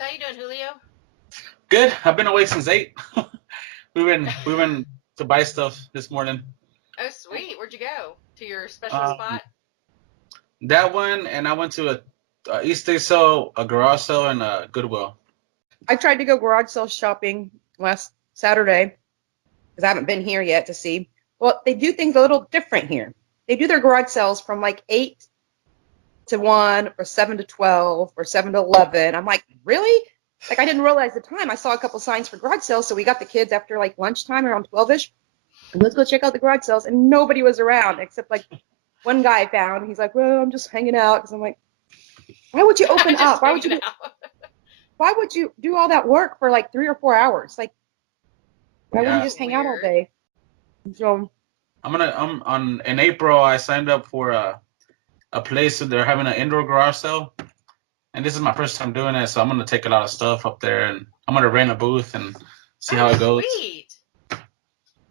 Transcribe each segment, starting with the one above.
So how you doing, Julio? Good. I've been awake since 8. we went to buy stuff this morning. Oh, sweet. Where'd you go? To your special Um, spot? that one, and I went to a East Day sale, a garage sale, and a Goodwill. I tried to go garage sale shopping last Saturday because I haven't been here yet to see. Well, they do things a little different here. They do their garage sales from like 8 to 1 or 7 to 12 or 7 to 11. I'm like, really? Like, I didn't realize the time. I saw a couple signs for garage sales, so we got the kids after like lunchtime around 12ish. And let's go check out the garage sales. And nobody was around except like one guy I found. He's like, well, I'm just hanging out. Because I'm like, why would you open Just up? hanging out. Why would you do all that work for like 3 or 4 hours? Like, why wouldn't you Yeah, just hang out all Weird. day? So, I'm on in April. I signed up for a place that they're having an indoor garage sale, and this is my first time doing it. So I'm gonna take a lot of stuff up there, and I'm gonna rent a booth and see Oh, how it goes. sweet.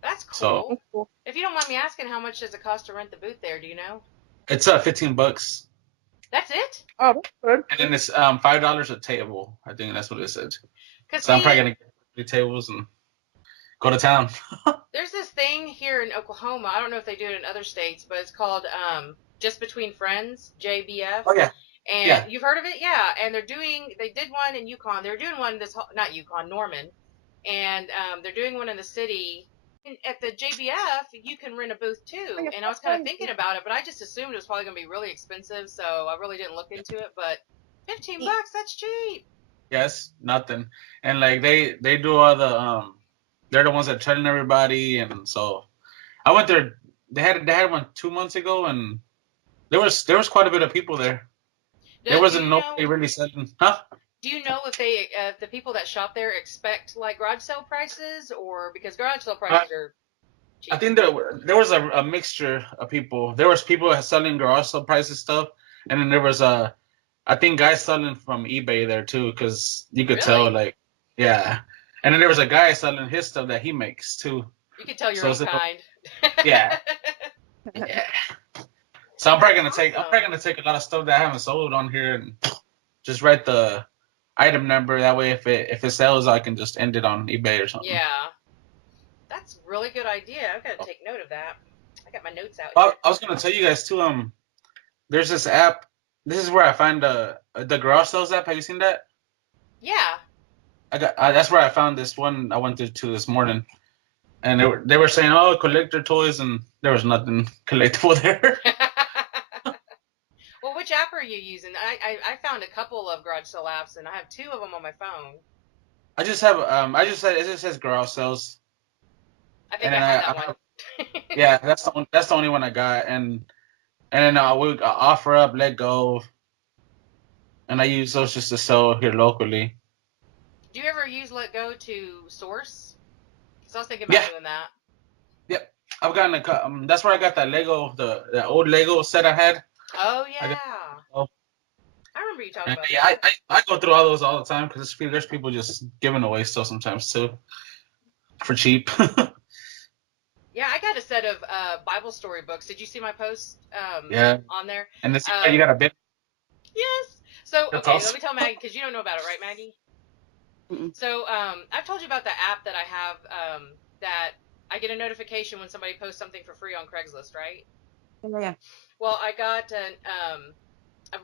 That's So cool. that's cool. If you don't mind me asking, how much does it cost to rent the booth there? Do you know? it's $15, That's it? Oh, that's good. and then it's $5 a table. I think that's what it said. Because So I'm probably see, gonna get 3 tables and go to town. there's this thing here in Oklahoma. I don't know if they do it in other states, but it's called Just Between Friends, JBF. Oh yeah, And yeah. you've heard of it? Yeah. And they did one in Yukon. They were doing one not Yukon, Norman. And they're doing one in the city. And at the JBF, you can rent a booth too. And I was kind of thinking about it, but I just assumed it was probably going to be really expensive. So I really didn't look into it. But $15, that's cheap. Yes, nothing. And like they do all the they're the ones that train everybody, and so I went there. They had one 2 months ago, and there was quite a bit of people there. There Do wasn't you nobody know? really selling, huh? Do you know if the people that shop there expect like garage sale prices, or because garage sale I, prices are I cheap? think there was a mixture of people. There was people selling garage sale prices stuff, and then there was I think guys selling from eBay there too, because you could tell Really? like yeah. And then there was a guy selling his stuff that he makes too. You can tell your So own it's kind. yeah, yeah. So That's I'm probably awesome. gonna take a lot of stuff that I haven't sold on here and just write the item number. That way, if it sells, I can just end it on eBay or something. Yeah, that's a really good idea. I've got to take note of that. I got my notes out I, here. I was gonna tell you guys too. There's this app. This is where I find the garage sales app. Have you seen that? Yeah. That's where I found this one. I went to this morning, and they were saying, oh, collector toys, and there was nothing collectible there. Well, which app are you using? I found a couple of garage sale apps, and I have two of them on my phone. It just says garage sales, I and think I then have I that one. have, yeah, that's the only one I got, and then I would offer up, let go, and I use those just to sell here locally. Do you ever use Let Go to source? Because I was thinking about Yeah, doing that. yep. I've gotten that's where I got that Lego, the old Lego set I had. Oh I got, yeah, oh, I remember you talking and about yeah, that. I go through all those all the time because there's people just giving away stuff sometimes too for cheap. Yeah, I got a set of Bible story books. Did you see my post Yeah, on there? and this you Um, got a bit. yes. So That's okay, let awesome. me tell Maggie because you don't know about it, right, Maggie? Mm-mm. So I've told you about the app that I have that I get a notification when somebody posts something for free on Craigslist, right? Yeah, yeah. Well, I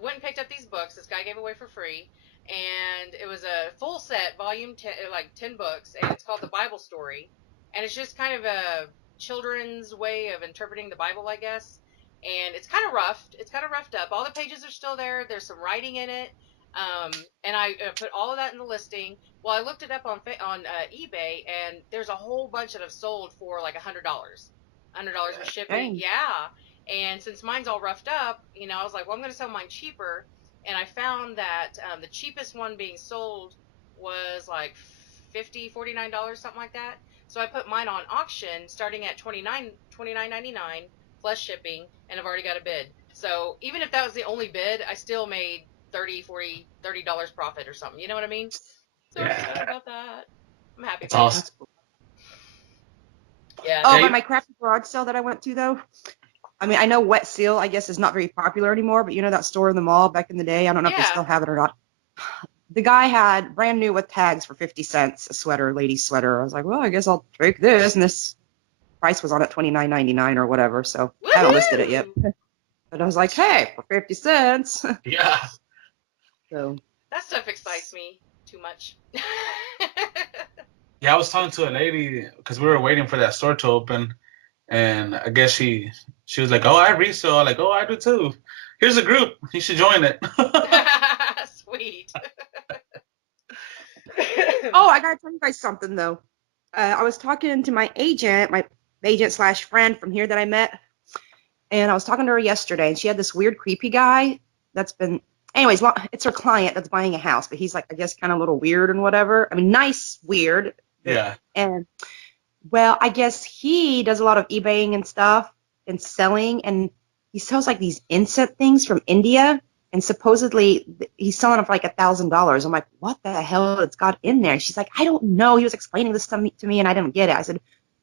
went and picked up these books this guy gave away for free, and it was a full set, volume 10, like 10 books, and it's called The Bible Story, and it's just kind of a children's way of interpreting the Bible, I guess. And it's kind of roughed. It's kind of roughed up. All the pages are still there. There's some writing in it. And I put all of that in the listing. Well, I looked it up on eBay, and there's a whole bunch that have sold for like $100. $100 with shipping. Dang. Yeah. And since mine's all roughed up, I was like, well, I'm going to sell mine cheaper. And I found that the cheapest one being sold was like $49, something like that. So I put mine on auction starting at $29.99 plus shipping, and I've already got a bid. So even if that was the only bid, I still made $30 profit or something. You know what I mean? So I'm excited Yeah, about that. I'm happy that's about it. awesome. That's cool. Yeah, Oh, Yeah, no. by my crappy garage sale that I went to, though. I mean, I know Wet Seal, I guess, is not very popular anymore, but you know that store in the mall back in the day? I don't know if they Yeah. still have it or not. the guy had brand new with tags for 50 cents a sweater, lady sweater. I was like, well, I guess I'll take this. And this price was on at $29.99 or whatever. So I haven't listed it yet. Woohoo! But I was like, hey, for 50 cents. Yeah. So That stuff excites me too much. Yeah, I was talking to a lady because we were waiting for that store to open, and I guess she was like, "Oh, I resell." I'm like, "Oh, I do too. Here's a group. You should join it." Sweet. oh, I gotta tell you guys something though. I was talking to my agent slash friend from here that I met, and I was talking to her yesterday, and she had this weird, creepy guy that's been. Anyways, well, it's her client that's buying a house, but he's like, I guess, kind of a little weird and whatever. I mean, nice, weird. Yeah. And well, I guess he does a lot of eBaying and stuff and selling, and he sells like these incense things from India, and supposedly he's selling them for like $1,000. I'm like, what the hell it's got in there? She's like, I don't know. He was explaining this to me, and I didn't get it. I said,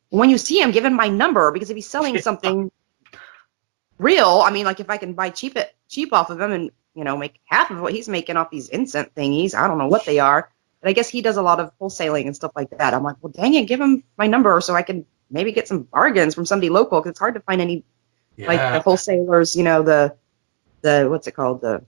when you see him, give him my number, because if he's selling something real, I mean, like if I can buy cheap off of him and make half of what he's making off these incense thingies, I don't know what they are. But I guess he does a lot of wholesaling and stuff like that. I'm like, well, dang it, give him my number so I can maybe get some bargains from somebody local, because it's hard to find any like the wholesalers, the what's it called, the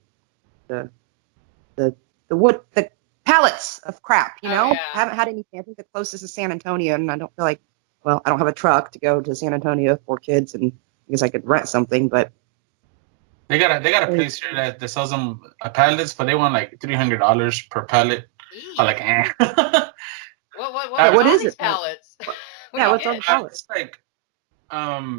wood, the pallets of crap, Oh, yeah. I haven't had anything. I think the closest is San Antonio, and I don't feel like, well, I don't have a truck to go to San Antonio for kids, and I guess I could rent something, but They got a place here that sells them pallets, but they want like $300 per pallet. I'm like, eh. What is these it? pallets? Yeah, what's on the pallets? It's like,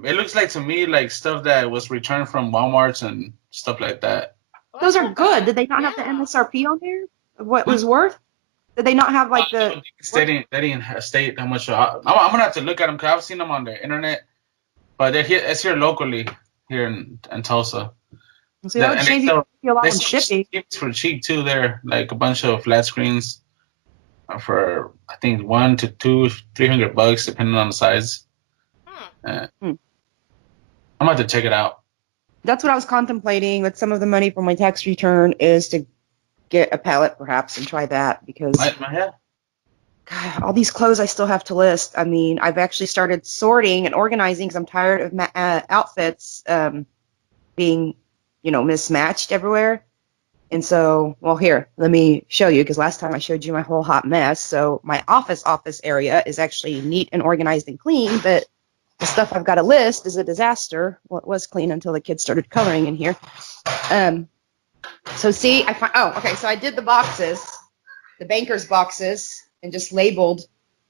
it looks like to me like stuff that was returned from Walmarts and stuff like that. Those are good. Did they not have the MSRP on there of what it was worth? Did they not have like the? They didn't state how much. I'm gonna have to look at them because I've seen them on the internet, but they're here. It's here locally here in Tulsa. See, that would save you a lot on shipping. For cheap too. They're like a bunch of flat screens for I think $100 to $300 depending on the size. I'm about to check it out. That's what I was contemplating with some of the money from my tax return, is to get a pallet perhaps and try that, because God, all these clothes I still have to list. I mean, I've actually started sorting and organizing because I'm tired of outfits being mismatched everywhere. And so, well, here, let me show you, because last time I showed you my whole hot mess. So my office area is actually neat and organized and clean, but the stuff I've got to list is a disaster. Well, it was clean until the kids started coloring in here. So see, so I did the boxes, the banker's boxes, and just labeled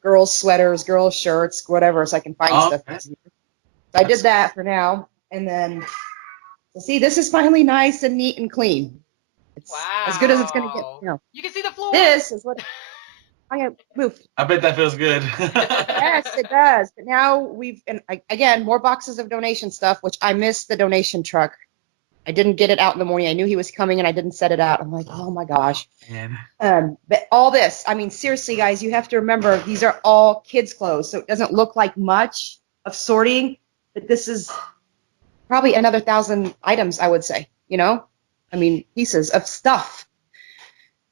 girls' sweaters, girls' shirts, whatever, so I can find stuff. Okay. So I did that for now. And then, so see, this is finally nice and neat and clean. It's as good as it's going to get. You can see the floor. This is what move. I bet that feels good. Yes, it does. But now again, more boxes of donation stuff, which I missed the donation truck. I didn't get it out in the morning. I knew he was coming and I didn't set it out. I'm like, oh my gosh. Man. But all this, I mean, seriously, guys, you have to remember these are all kids' clothes. So it doesn't look like much of sorting, but this is probably another 1,000 items, I would say, I mean, pieces of stuff.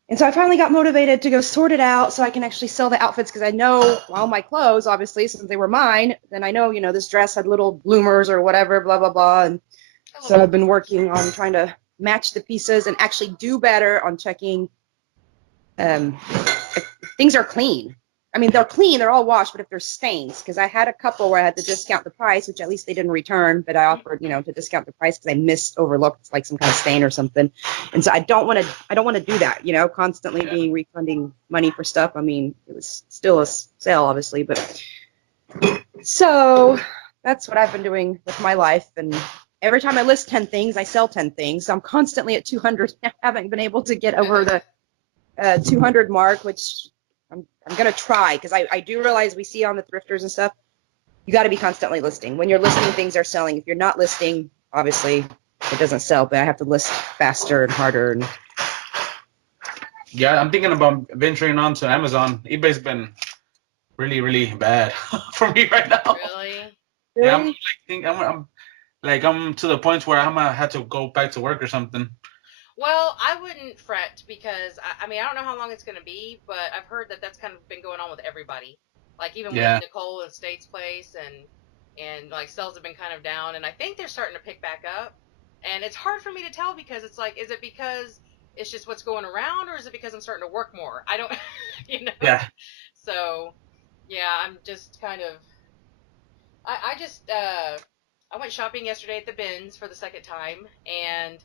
And so I finally got motivated to go sort it out so I can actually sell the outfits, because I know all my clothes, obviously, since they were mine, then I know, this dress had little bloomers or whatever, blah, blah, blah. And so I've been working on trying to match the pieces and actually do better on checking things are clean. I mean, they're clean, they're all washed, but if there's stains, because I had a couple where I had to discount the price, which at least they didn't return, but I offered, to discount the price because I overlooked like some kind of stain or something. And so I don't want to do that, constantly being refunding money for stuff. I mean, it was still a sale, obviously, but so that's what I've been doing with my life. And every time I list 10 things, I sell 10 things. So I'm constantly at 200. I haven't been able to get over the 200 mark, which I'm going to try, because I do realize we see on the thrifters and stuff, you got to be constantly listing. When you're listing, things are selling. If you're not listing, obviously it doesn't sell, but I have to list faster and harder. And yeah, I'm thinking about venturing onto Amazon. eBay's been really, really bad for me right now. Really? Yeah, I'm to the point where I'm gonna have to go back to work or something. Well, I wouldn't fret because I mean I don't know how long it's going to be, but I've heard that that's kind of been going on with everybody. Like even with Yeah. Nicole and State's place, and like sales have been kind of down, and I think they're starting to pick back up. And it's hard for me to tell because it's like, is it because it's just what's going around, or is it because I'm starting to work more? I don't, you know. Yeah. So yeah, I'm just kind of I just I went shopping yesterday at the bins for the second time, and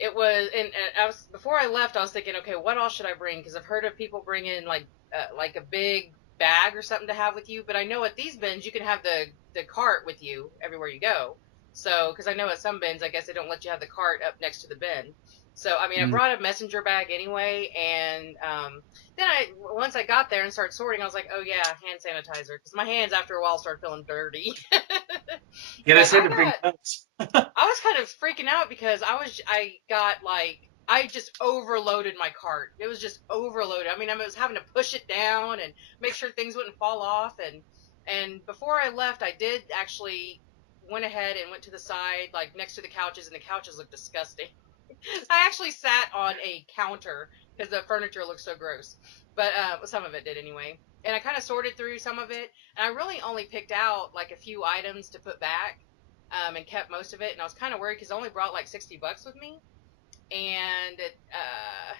it was, and I was, before I left, I was thinking, okay, what else should I bring? Because I've heard of people bringing like a big bag or something to have with you, but I know at these bins you can have the cart with you everywhere you go. So, because I know at some bins, I guess they don't let you have the cart up next to the bin. So, I mean, I Mm. brought a messenger bag anyway, and then once I got there and started sorting, I was like, oh yeah, hand sanitizer, because my hands after a while started feeling dirty. Yeah, they But say to bring cups. I was kind of freaking out because I got like, I just overloaded my cart. It was just overloaded. I mean, I was having to push it down and make sure things wouldn't fall off. And before I left, I did actually went ahead and went to the side, like next to the couches, and the couches looked disgusting. I actually sat on a counter because the furniture looked so gross. But some of it did anyway. And I kind of sorted through some of it, and I really only picked out like a few items to put back, and kept most of it. And I was kind of worried because I only brought like $60 with me, and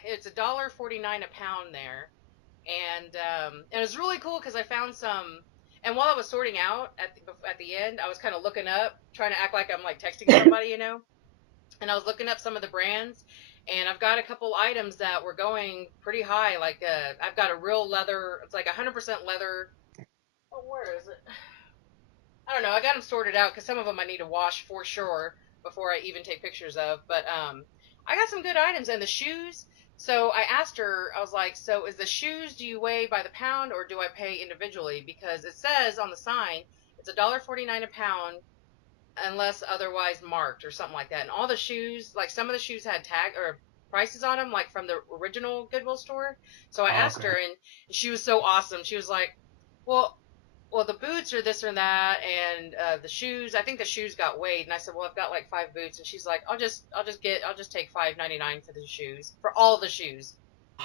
it's $1.49 a pound there. And it was really cool because I found some. And while I was sorting out at the end, I was kind of looking up, trying to act like I'm like texting somebody, you know. And I was looking up some of the brands, and I've got a couple items that were going pretty high. Like I've got a real leather. It's like 100% leather. Oh, where is it? I don't know. I got them sorted out because some of them I need to wash for sure before I even take pictures of. But I got some good items, and the shoes. So I asked her. I was like, "So is the shoes? Do you weigh by the pound, or do I pay individually? Because it says on the sign it's $1.49 a pound, unless otherwise marked or something like that." And all the shoes, like some of the shoes had tag or prices on them, like from the original Goodwill store. So I Oh, asked okay. her, and she was so awesome. She was like, well, the boots are this or that, and the shoes. I think the shoes got weighed, and I said, well, I've got like 5 boots, and she's like, I'll just take $5.99 for the shoes, for all the shoes,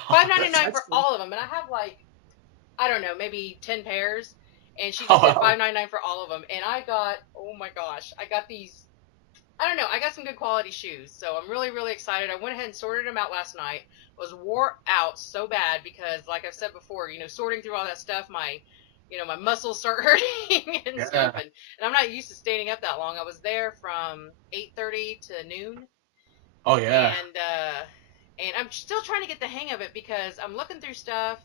five Oh, ninety that's nine for That's good. all of them, and I have like, I don't know, maybe 10 pairs, and she oh just did wow. $5.99 for all of them, and I got, oh my gosh, I got these. I don't know. I got some good quality shoes, so I'm really, really excited. I went ahead and sorted them out last night. Was wore out so bad because, like I've said before, sorting through all that stuff, my muscles start hurting and stuff, Yeah. and I'm not used to standing up that long. I was there from 8:30 to noon, Oh yeah. and I'm still trying to get the hang of it because I'm looking through stuff,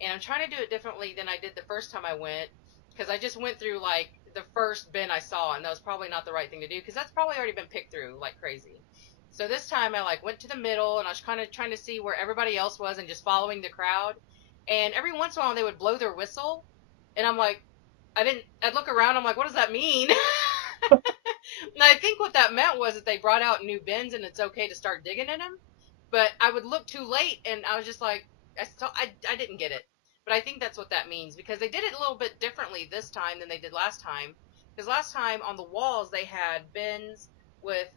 and I'm trying to do it differently than I did the first time I went, because I just went through like the first bin I saw, and that was probably not the right thing to do because that's probably already been picked through like crazy. So this time I like went to the middle, and I was kind of trying to see where everybody else was and just following the crowd. And every once in a while they would blow their whistle, and I'm like, I'd look around, I'm like, what does that mean? And I think what that meant was that they brought out new bins and it's okay to start digging in them. But I would look too late, and I was just like, I didn't get it. But I think that's what that means because they did it a little bit differently this time than they did last time. Because last time on the walls they had bins with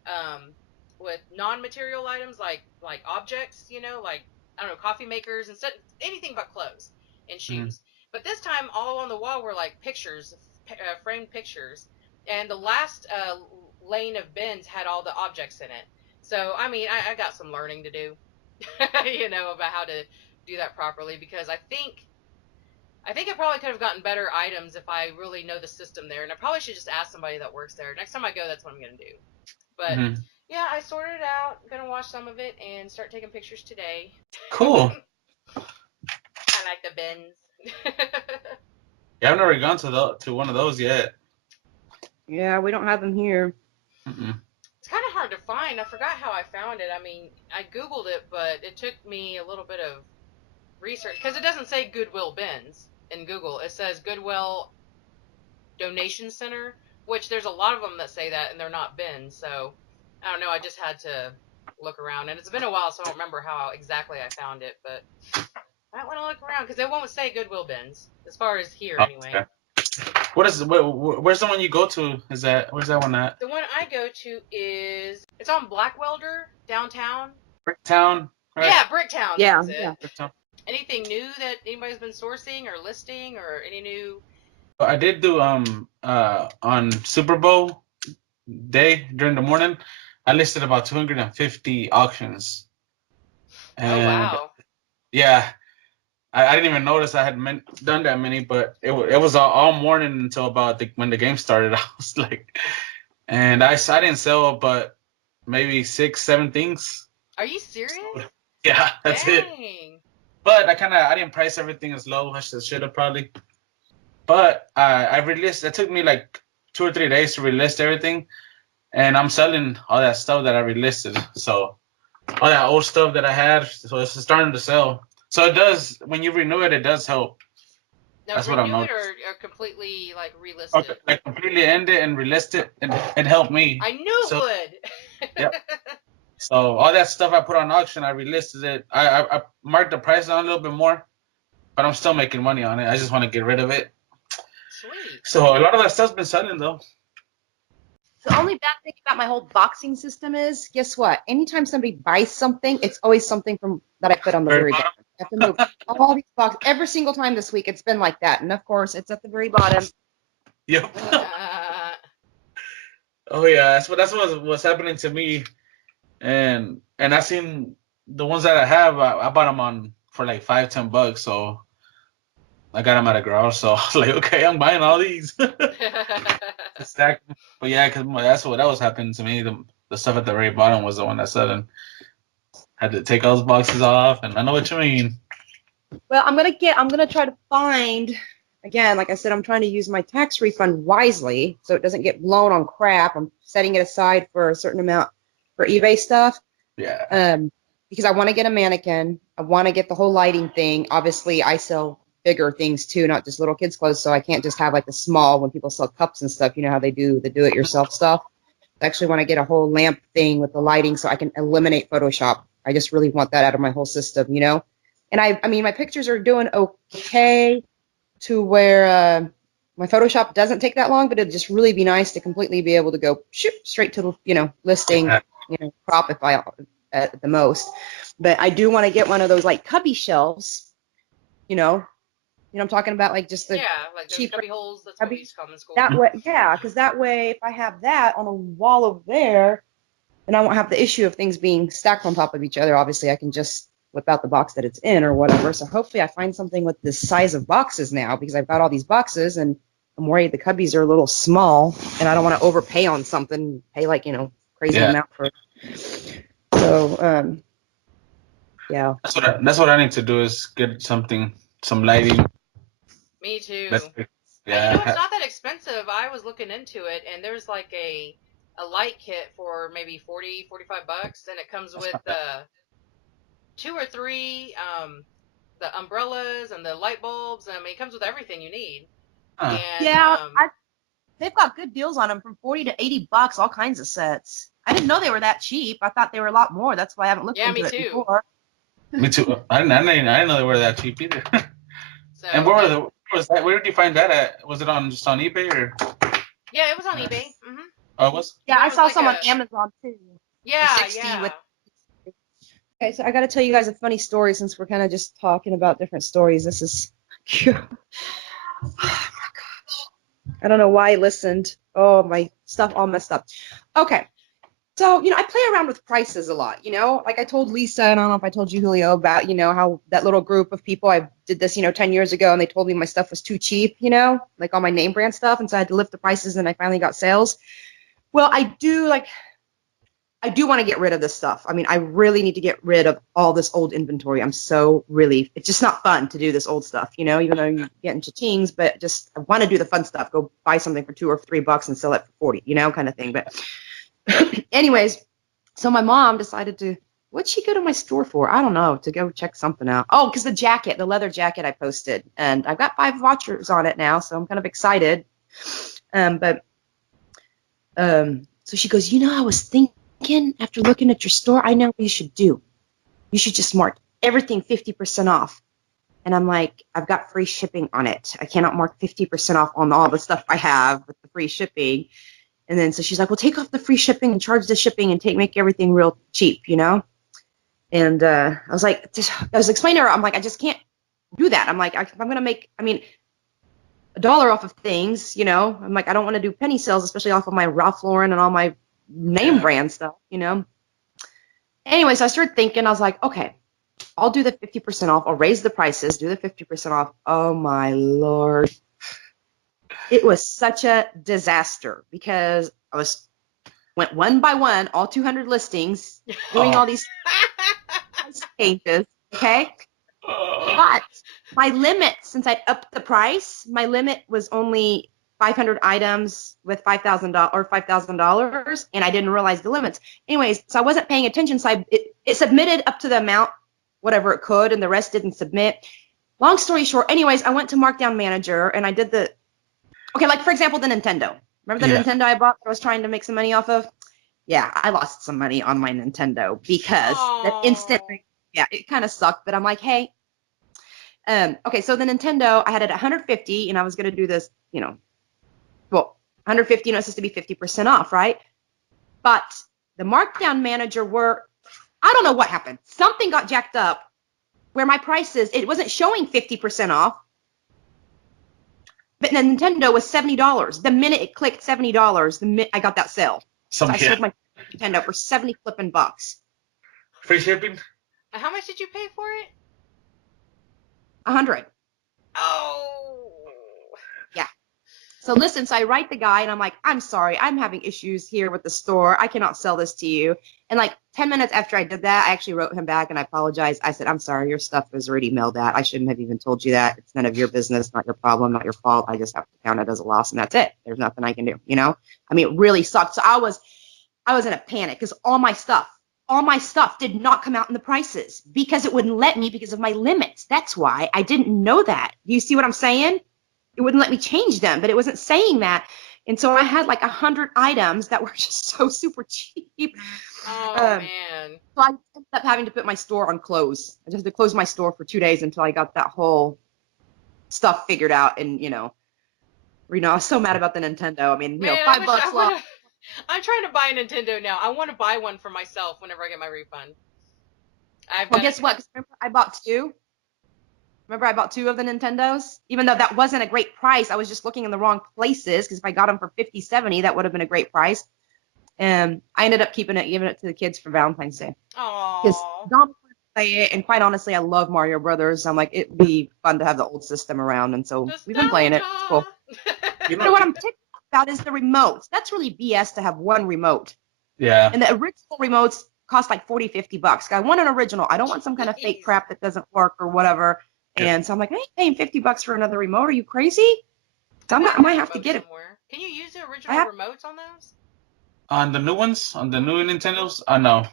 non-material items like objects, like, I don't know, coffee makers, and anything but clothes and Mm. shoes. But this time all on the wall were like pictures, framed pictures, and the last lane of bins had all the objects in it. So I mean, I got some learning to do, about how to do that properly, because I think I probably could have gotten better items if I really know the system there, and I probably should just ask somebody that works there. Next time I go, that's what I'm gonna do. But Hmm. yeah, I sorted it out. I'm gonna watch some of it and start taking pictures today. Cool. I like the bins. Yeah, I've never gone to one of those yet. Yeah, we don't have them here. Mm-mm. It's kind of hard to find. I forgot how I found it. I mean, I Googled it, but it took me a little bit of research because it doesn't say Goodwill bins in Google. It says Goodwill Donation Center, which there's a lot of them that say that, and they're not bins. So I don't know. I just had to look around, and it's been a while, so I don't remember how exactly I found it. But I might want to look around because it won't say Goodwill bins as far as here, Oh, anyway. okay. Where's the one you go to? Where's that one at? The one I go to it's on Blackwelder downtown. Bricktown, right? Yeah, Bricktown. Yeah, That's it. yeah. Bricktown. Anything new that anybody's been sourcing or listing, or any new? I did do on Super Bowl day during the morning. I listed about 250 auctions, Oh and wow. yeah, I didn't even notice I had done that many, but it was all morning until about when the game started. I was like, and I didn't sell but maybe 6, 7 things. Are you serious? Yeah, that's it. Dang. But I didn't price everything as low as I should have probably. But I relist. It took me like 2 or 3 days to relist everything, and I'm selling all that stuff that I relisted. So all that old stuff that I had, so it's starting to sell. So it does when you renew it, it does help. Now That's what I'm renew it noticing. or completely like relist Okay, it. like completely end it and relist it, and it helped me. I knew it So would. yeah. So all that stuff I put on auction, I relisted it. I marked the price down a little bit more, but I'm still making money on it. I just want to get rid of it. Sweet. So a lot of that stuff's been selling though. The only bad thing about my whole boxing system is, guess what? Anytime somebody buys something, it's always something from that I put on the very bottom. I have to move all these boxes every single time this week. It's been like that, and of course, it's at the very bottom. Yep. Oh yeah, that's what's happening to me, and I seen the ones that I have. I bought them on for like $5-10, so I got them at a garage. So I was like, okay, I'm buying all these. Stack. But yeah, because that was happening to me. The stuff at the very bottom was the one that said, and had to take all those boxes off. And I know what you mean. Well, I'm gonna try to find, again, like I said, I'm trying to use my tax refund wisely so it doesn't get blown on crap. I'm setting it aside for a certain amount for eBay stuff. Yeah. Because I want to get a mannequin. I want to get the whole lighting thing. Obviously, I sell bigger things too, not just little kids' clothes. So I can't just have like the small when people sell cups and stuff. You know how they do the do-it-yourself stuff. I actually want to get a whole lamp thing with the lighting so I can eliminate Photoshop. I just really want that out of my whole system, you know? And I mean, my pictures are doing okay to where my Photoshop doesn't take that long, but it'd just really be nice to completely be able to go straight to the, listing, crop if I at the most. But I do want to get one of those like cubby shelves, you know I'm talking about, like just the like those cheap cubby holes. That's what we used to call them in school. that way, yeah, because that way, if I have that on a wall over there, then I won't have the issue of things being stacked on top of each other. Obviously, I can just whip out the box that it's in or whatever. So hopefully I find something with this size of boxes now, because I've got all these boxes and I'm worried the cubbies are a little small and I don't want to overpay on something, pay like, crazy amount for it. So, yeah. That's what I need to do is get some lighting. Me too. Yeah. It's not that expensive. I was looking into it, and there's like a light kit for maybe $40, $45, and it comes with 2 or 3 the umbrellas and the light bulbs. I mean, it comes with everything you need. Huh. And, yeah, they've got good deals on them from $40 to $80, all kinds of sets. I didn't know they were that cheap. I thought they were a lot more. That's why I haven't looked into it before. Me too. I didn't know they were that cheap either. So, and where did you find that at? Was it just on eBay or? Yeah, it was on eBay. Mm-hmm. Oh, it was? Yeah, I saw some on Amazon too. Yeah, for 60 with. Okay, so I got to tell you guys a funny story since we're kind of just talking about different stories. This is, oh my gosh, I don't know why I listened. Oh, my stuff all messed up. Okay, so I play around with prices a lot. Like I told Lisa, and I don't know if I told you, Julio, about how that little group of people, I did this 10 years ago, and they told me my stuff was too cheap, like all my name brand stuff, and so I had to lift the prices, and I finally got sales. Well, I do want to get rid of this stuff. I mean, I really need to get rid of all this old inventory. It's just not fun to do this old stuff, even though you get into teens, but just I want to do the fun stuff. Go buy something for $2 or $3 and sell it for $40, kind of thing. But anyways, so my mom decided what'd she go to my store for? I don't know, to go check something out. Oh, because the leather jacket I posted, and I've got 5 watchers on it now, so I'm kind of excited. So she goes, I was thinking, after looking at your store, I know what you should do. You should just mark everything 50% off. And I'm like, I've got free shipping on it. I cannot mark 50% off on all the stuff I have with the free shipping. And then so she's like, well, take off the free shipping and charge the shipping and make everything real cheap, And I was explaining to her, I'm like, I just can't do that. I'm like, I'm going to make, $1 off of things, I'm like, I don't want to do penny sales, especially off of my Ralph Lauren and all my name brand stuff, Anyways, I started thinking, I was like, okay, I'll do the 50% off. I'll raise the prices, do the 50% off. Oh my Lord. It was such a disaster because I went one by one, all 200 listings, doing all these changes. Okay. But my limit, since I upped the price, my limit was only 500 items with $5,000, and I didn't realize the limits. Anyways, so I wasn't paying attention. So it submitted up to the amount, whatever it could, and the rest didn't submit. Long story short, anyways, I went to Markdown Manager and I did like for example, the Nintendo. Remember the Nintendo I bought that I was trying to make some money off of? Yeah, I lost some money on my Nintendo because that instant, it kind of sucked. But I'm like, hey, okay, so the Nintendo, I had it at 150, and I was going to do this, 150, it's supposed to be 50% off, right? But the Markdown Manager I don't know what happened. Something got jacked up where my prices, it wasn't showing 50% off, but the Nintendo was $70. The minute it clicked $70, the minute I got that sale. So I sold my Nintendo for 70 flipping bucks. Free shipping? How much did you pay for it? 100. Oh. Yeah. So listen, so I write the guy and I'm like, I'm sorry, I'm having issues here with the store. I cannot sell this to you. And like 10 minutes after I did that, I actually wrote him back and I apologized. I said, I'm sorry, your stuff was already mailed out. I shouldn't have even told you that. It's none of your business, not your problem, not your fault. I just have to count it as a loss and that's it. There's nothing I can do, It really sucked. So I was in a panic because all my stuff did not come out in the prices because it wouldn't let me because of my limits. That's why I didn't know that. Do you see what I'm saying? It wouldn't let me change them, but it wasn't saying that. And so I had like 100 items that were just so super cheap. Oh, man. So I ended up having to put my store on close. I just had to close my store for 2 days until I got that whole stuff figured out. And, I was so mad about the Nintendo. Man, $5 off. I'm trying to buy a Nintendo now. I want to buy one for myself whenever I get my refund. Guess what? 'Cause remember I bought two? Remember I bought two of the Nintendos? Even though that wasn't a great price, I was just looking in the wrong places because if I got them for $50, $70, that would have been a great price. And I ended up giving it to the kids for Valentine's Day. Because Dom play it, and quite honestly, I love Mario Brothers. I'm like, it'd be fun to have the old system around, and so we've been playing it. It's cool. You know what I'm ticked about is the remotes. That's really BS to have one remote. Yeah. And the original remotes cost like $40, $50. I want an original. I don't want some kind of fake crap that doesn't work or whatever. And so I'm like, I ain't paying $50 for another remote. Are you crazy? So I might have to get it. Can you use the original remotes on those? On the new ones? On the new Nintendos? No.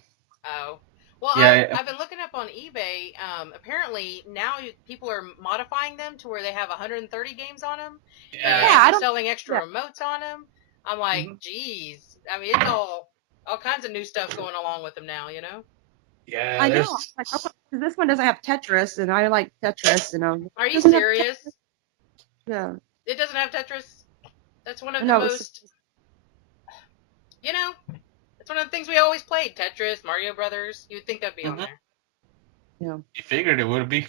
Oh. Well, yeah, I've been looking up on eBay. Apparently, now people are modifying them to where they have 130 games on them. Yeah. And selling extra remotes on them. I'm like, geez. It's all kinds of new stuff going along with them now, Yeah. I know. Like, this one doesn't have Tetris, and I like Tetris. Are you serious? Yeah. It doesn't have Tetris? That's one of the most... it's one of the things we always played. Tetris, Mario Brothers. You would think that'd be on there. Yeah. You figured it would be.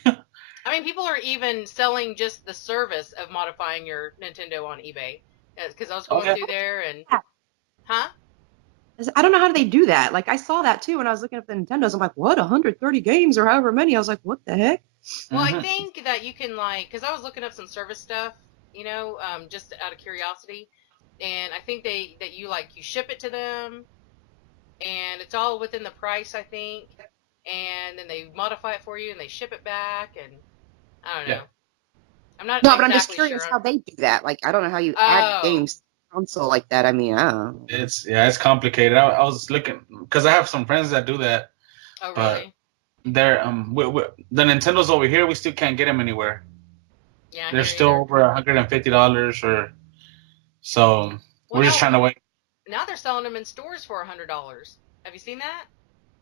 People are even selling just the service of modifying your Nintendo on eBay. Because I was going through there and... Huh? I don't know how they do that. Like, I saw that too when I was looking at the Nintendos. I'm like, what, 130 games or however many? I was like, what the heck? Well, I think that you can, because I was looking up some service stuff, just out of curiosity. And I think that you ship it to them, and it's all within the price, I think. And then they modify it for you, and they ship it back, and I don't know. Yeah. I'm not. No, but I'm just curious how they do that. Like, I don't know how you add games to a console like that. I don't know. It's complicated. I was looking because I have some friends that do that. Oh, really? But they're the Nintendos over here. We still can't get them anywhere. Yeah, they're still over $150 or so. We're just trying to wait. Now they're selling them in stores for $100. Have you seen that?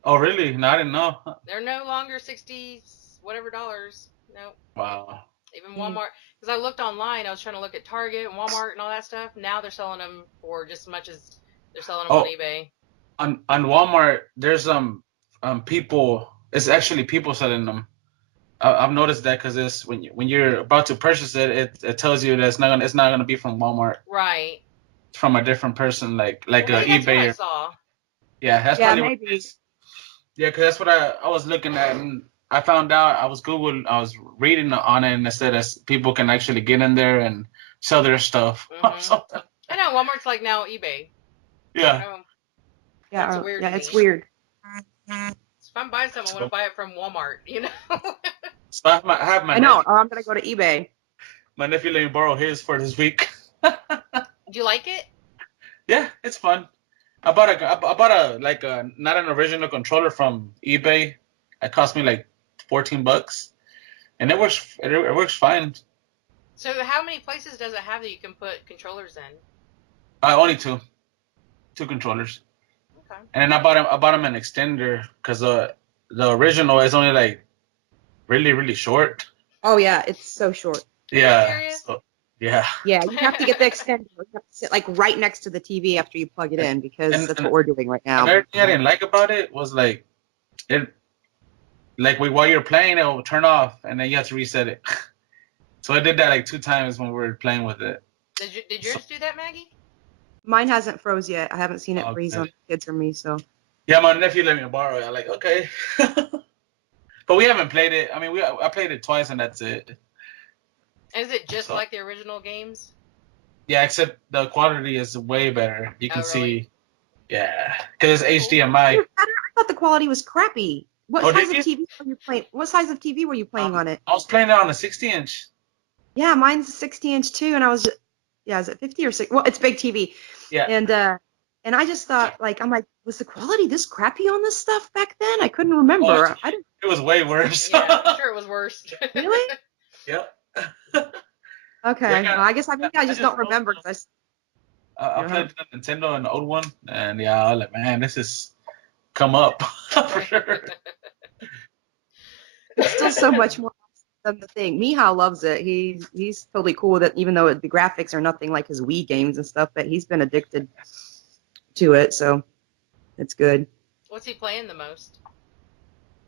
Oh, really? No, I didn't know. They're no longer $60 whatever dollars. No. Wow. Even Walmart, because I looked online, I was trying to look at Target and Walmart and all that stuff. Now they're selling them for just as much as they're selling them on eBay. On Walmart, there's people it's actually people selling them. I've noticed that because it's when you're about to purchase it, it tells you that it's not gonna be from Walmart. Right. It's from a different person, like Well, maybe that's what I eBay. saw. Yeah, that's Yeah, probably what it maybe. is. Yeah, because that's what I was looking at, and I found out I was reading on it, and it said that people can actually get in there and sell their stuff. So, I know Walmart's like now eBay. yeah. Yeah, That's weird yeah, to it's me. weird. If I'm buying something, I want to buy it from Walmart. You know. So I have my I know. nephew, Or I'm gonna go to eBay. my nephew let me borrow his for this week. Do you like it? Yeah, it's fun. I bought a like not an original controller from eBay. It cost me like $14, and it works. It works fine. So how many places does it have that you can put controllers in? Only two controllers, Okay. and then I bought him an extender because the original is only like really short. Oh yeah, it's so short. Yeah. serious? So, yeah. Yeah, you have to get the extender. You have to sit like right next to the TV after you plug it in because And, that's and what we're doing right now. another thing I didn't like about it was like it while you're playing it will turn off and then you have to reset it. So I did that like 2 times when we were playing with it. Did yours do that, Maggie? Mine hasn't froze yet. I haven't seen it Oh, freeze okay. on kids or me, so. Yeah, my nephew let me borrow it. I'm like, okay. But we haven't played it. I mean, I played it twice and that's it. Is it just So- like the original games? Yeah, except the quality is way better. You can Oh, really? see, yeah, because it's Cool. HDMI. I thought the quality was crappy. What Oh, size did of TV were you playing? What size of TV were you playing on it? I was playing it on a 60-inch. Yeah, mine's a 60-inch too, and I was, yeah, is it 50 or 60? Well, it's big TV. Yeah. And I just thought, like, I'm like, was the quality this crappy on this stuff back then? I couldn't remember. Oh, I didn't it was way worse. Yeah, I'm sure it was worse. really. Yep. Okay, Yeah, well, I guess I just don't remember because I played the Nintendo and the old one, and yeah, I was like, man, this is come up for sure. it's still so much more than the thing. Mihal loves it. He's totally cool with it, even though the graphics are nothing like his Wii games and stuff. But he's been addicted to it, so it's good. What's he playing the most?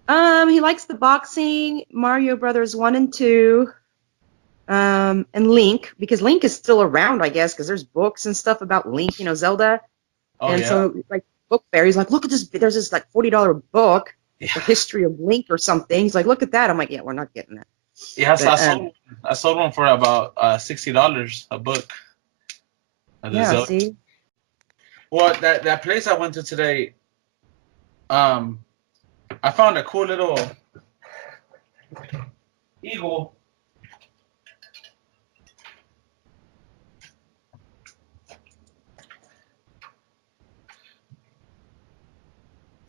He likes the boxing, Mario Brothers 1 and 2, and Link, because Link is still around, I guess, because there's books and stuff about Link, Zelda. Oh, and yeah. so, like, book fair, he's like, look at this, there's this, like, $40 book, Yeah. The History of Link or something. He's like, look at that. I'm like, yeah, we're not getting that. Yeah, But, I sold one for about $60 a book. yeah, Zelda. see? Well, that place I went to today, I found a cool little eagle.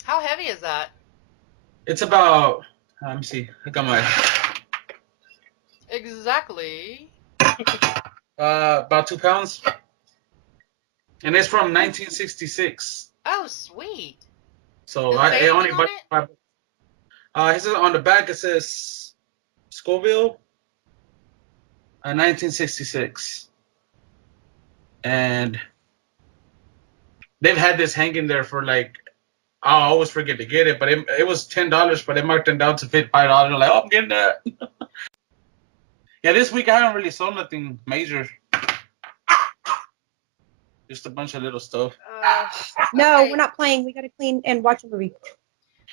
How heavy is that? It's about, let me see, I got my, Exactly. about 2 pounds. And it's from 1966. Oh, sweet. So Does it I say only anything on bought. It says on the back it says Scoville, 1966, and they've had this hanging there for like I always forget to get it, but it was $10, but they marked it down to $5. I'm like, oh, I'm getting that. Yeah, this week I haven't really sold nothing major. Just a bunch of little stuff. No, okay. we're not playing. We got to clean and watch a movie.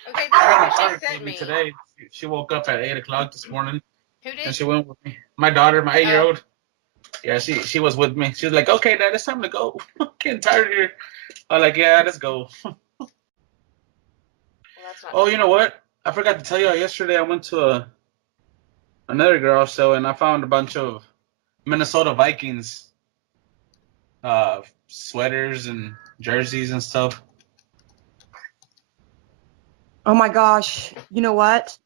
Okay, I this had my is daughter what she came sent me me. today. She woke up at 8 o'clock this morning. Who did? And she went with me. My daughter, my 8-year-old. Yeah, she was with me. She was like, okay, Dad, it's time to go. I'm getting tired here. I'm like, yeah, let's go. Well, that's not Oh, you know what? I forgot to tell you. Yesterday I went to another garage sale and I found a bunch of Minnesota Vikings sweaters and jerseys and stuff. Oh my gosh! You know what?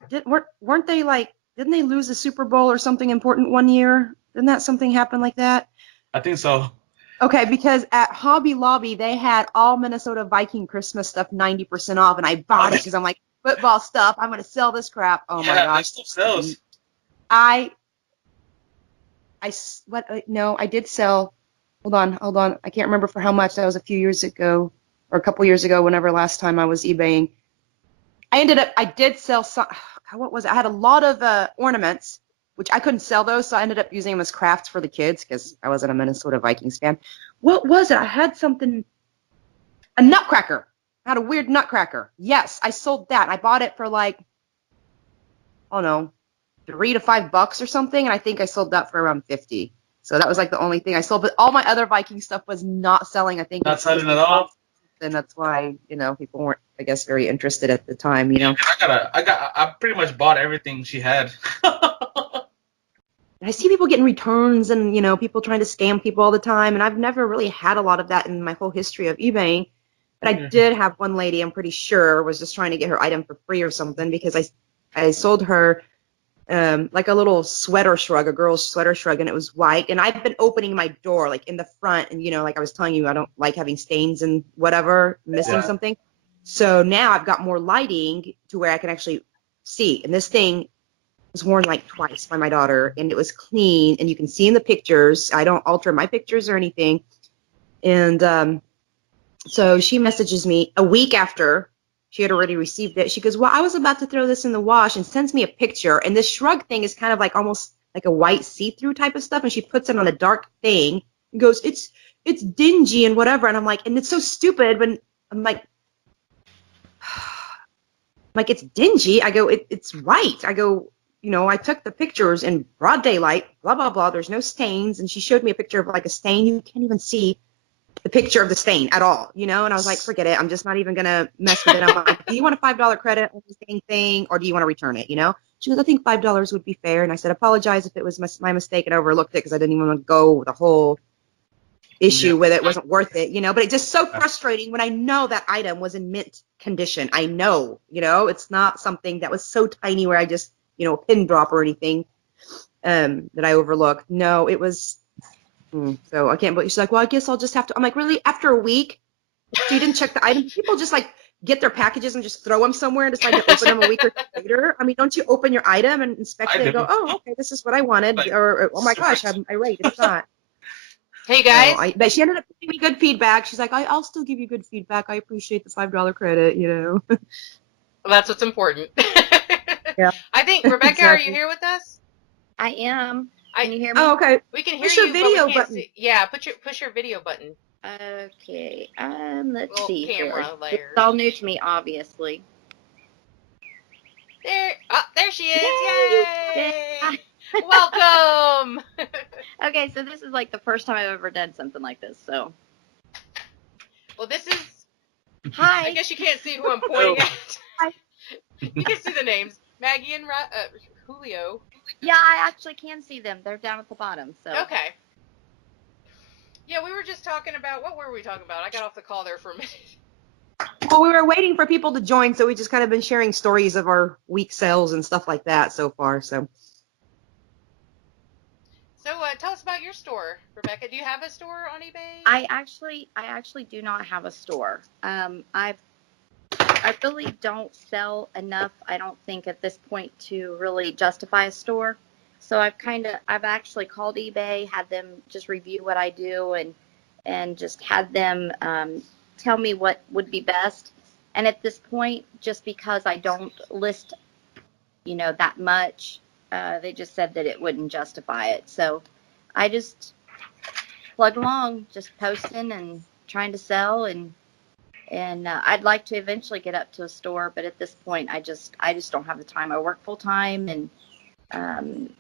Weren't they like? Didn't they lose the Super Bowl or something important one year? Didn't that something happen like that? I think so. Okay, because at Hobby Lobby they had all Minnesota Viking Christmas stuff 90% off, and I bought it because I'm like, football stuff. I'm gonna sell this crap. Oh my Yeah, gosh! that stuff sells. No, I did sell. Hold on. I can't remember for how much. That was a few years ago or a couple years ago. Whenever last time I was eBaying. I did sell some, what was it? I had a lot of ornaments, which I couldn't sell those, so I ended up using them as crafts for the kids because I wasn't a Minnesota Vikings fan. What was it? I had something, a nutcracker. I had a weird nutcracker. Yes, I sold that. I bought it for like, I don't know, $3 to $5 or something, and I think I sold that for around 50. So that was like the only thing I sold. But all my other Viking stuff was not selling. I think Not it's because selling at all. and that's why, people weren't, I guess, very interested at the time, I pretty much bought everything she had. I see people getting returns and, people trying to scam people all the time. And I've never really had a lot of that in my whole history of eBay. But I did have one lady, I'm pretty sure, was just trying to get her item for free or something because I sold her like a little sweater shrug, a girl's sweater shrug, and it was white. And I've been opening my door like in the front, and like I was telling you, I don't like having stains and whatever, missing something. So now I've got more lighting to where I can actually see. And this thing was worn like twice by my daughter, and it was clean, and you can see in the pictures. I don't alter my pictures or anything. And so she messages me a week after she had already received it. She goes, well, I was about to throw this in the wash, and sends me a picture. And this shrug thing is kind of like almost like a white see-through type of stuff. And she puts it on a dark thing and goes, it's dingy and whatever. And I'm like, and it's so stupid. But I'm like, it's dingy. I go, it's white. I go, I took the pictures in broad daylight, blah, blah, blah. There's no stains. And she showed me a picture of like a stain. You can't even see the picture of the stain at all, and I was like, forget it. I'm just not even going to mess with it. I'm like, do you want a $5 credit on the same thing, or do you want to return it, She goes, I think $5 would be fair. And I said, apologize if it was my mistake and I overlooked it because I didn't even want to go the whole issue with it. It wasn't worth it, but it's just so frustrating when I know that item was in mint condition. I know, it's not something that was so tiny where I just, a pin drop or anything that I overlooked. No, it was... So I can't believe she's like, well, I guess I'll just have to. I'm like, really? After a week? So you didn't check the item? People just like get their packages and just throw them somewhere and decide to open them a week or two later. I mean, don't you open your item and inspect it and go, oh, okay, this is what I wanted, or oh my gosh, I'm irate. It's not. Hey guys. But she ended up giving me good feedback. She's like, I'll still give you good feedback. I appreciate the $5 credit. Well, that's what's important. Yeah. I think Rebecca, exactly. Are you here with us? I am. Can you hear me? Oh, okay. We can hear push you. Your video but we can't button. See. Yeah, push your video button. Okay. Let's see. Camera layers. It's all new to me, obviously. There she is! Yay! Welcome. Okay, so this is like the first time I've ever done something like this. So. Well, this is. Hi. I guess you can't see who I'm pointing at. Hi. You can see the names, Maggie and Julio. Yeah, I actually can see them. They're down at the bottom. So. Okay. Yeah, we were just talking about, what were we talking about? I got off the call there for a minute. Well, we were waiting for people to join, so we just kind of been sharing stories of our week sales and stuff like that so far. So tell us about your store, Rebecca. Do you have a store on eBay? I actually do not have a store. I really don't sell enough, I don't think, at this point to really justify a store. So I've actually called eBay, had them just review what I do and just had them tell me what would be best. And at this point, just because I don't list, that much, they just said that it wouldn't justify it. So I just plug along, just posting and trying to sell, and I'd like to eventually get up to a store, but at this point, I just don't have the time. I work full time, and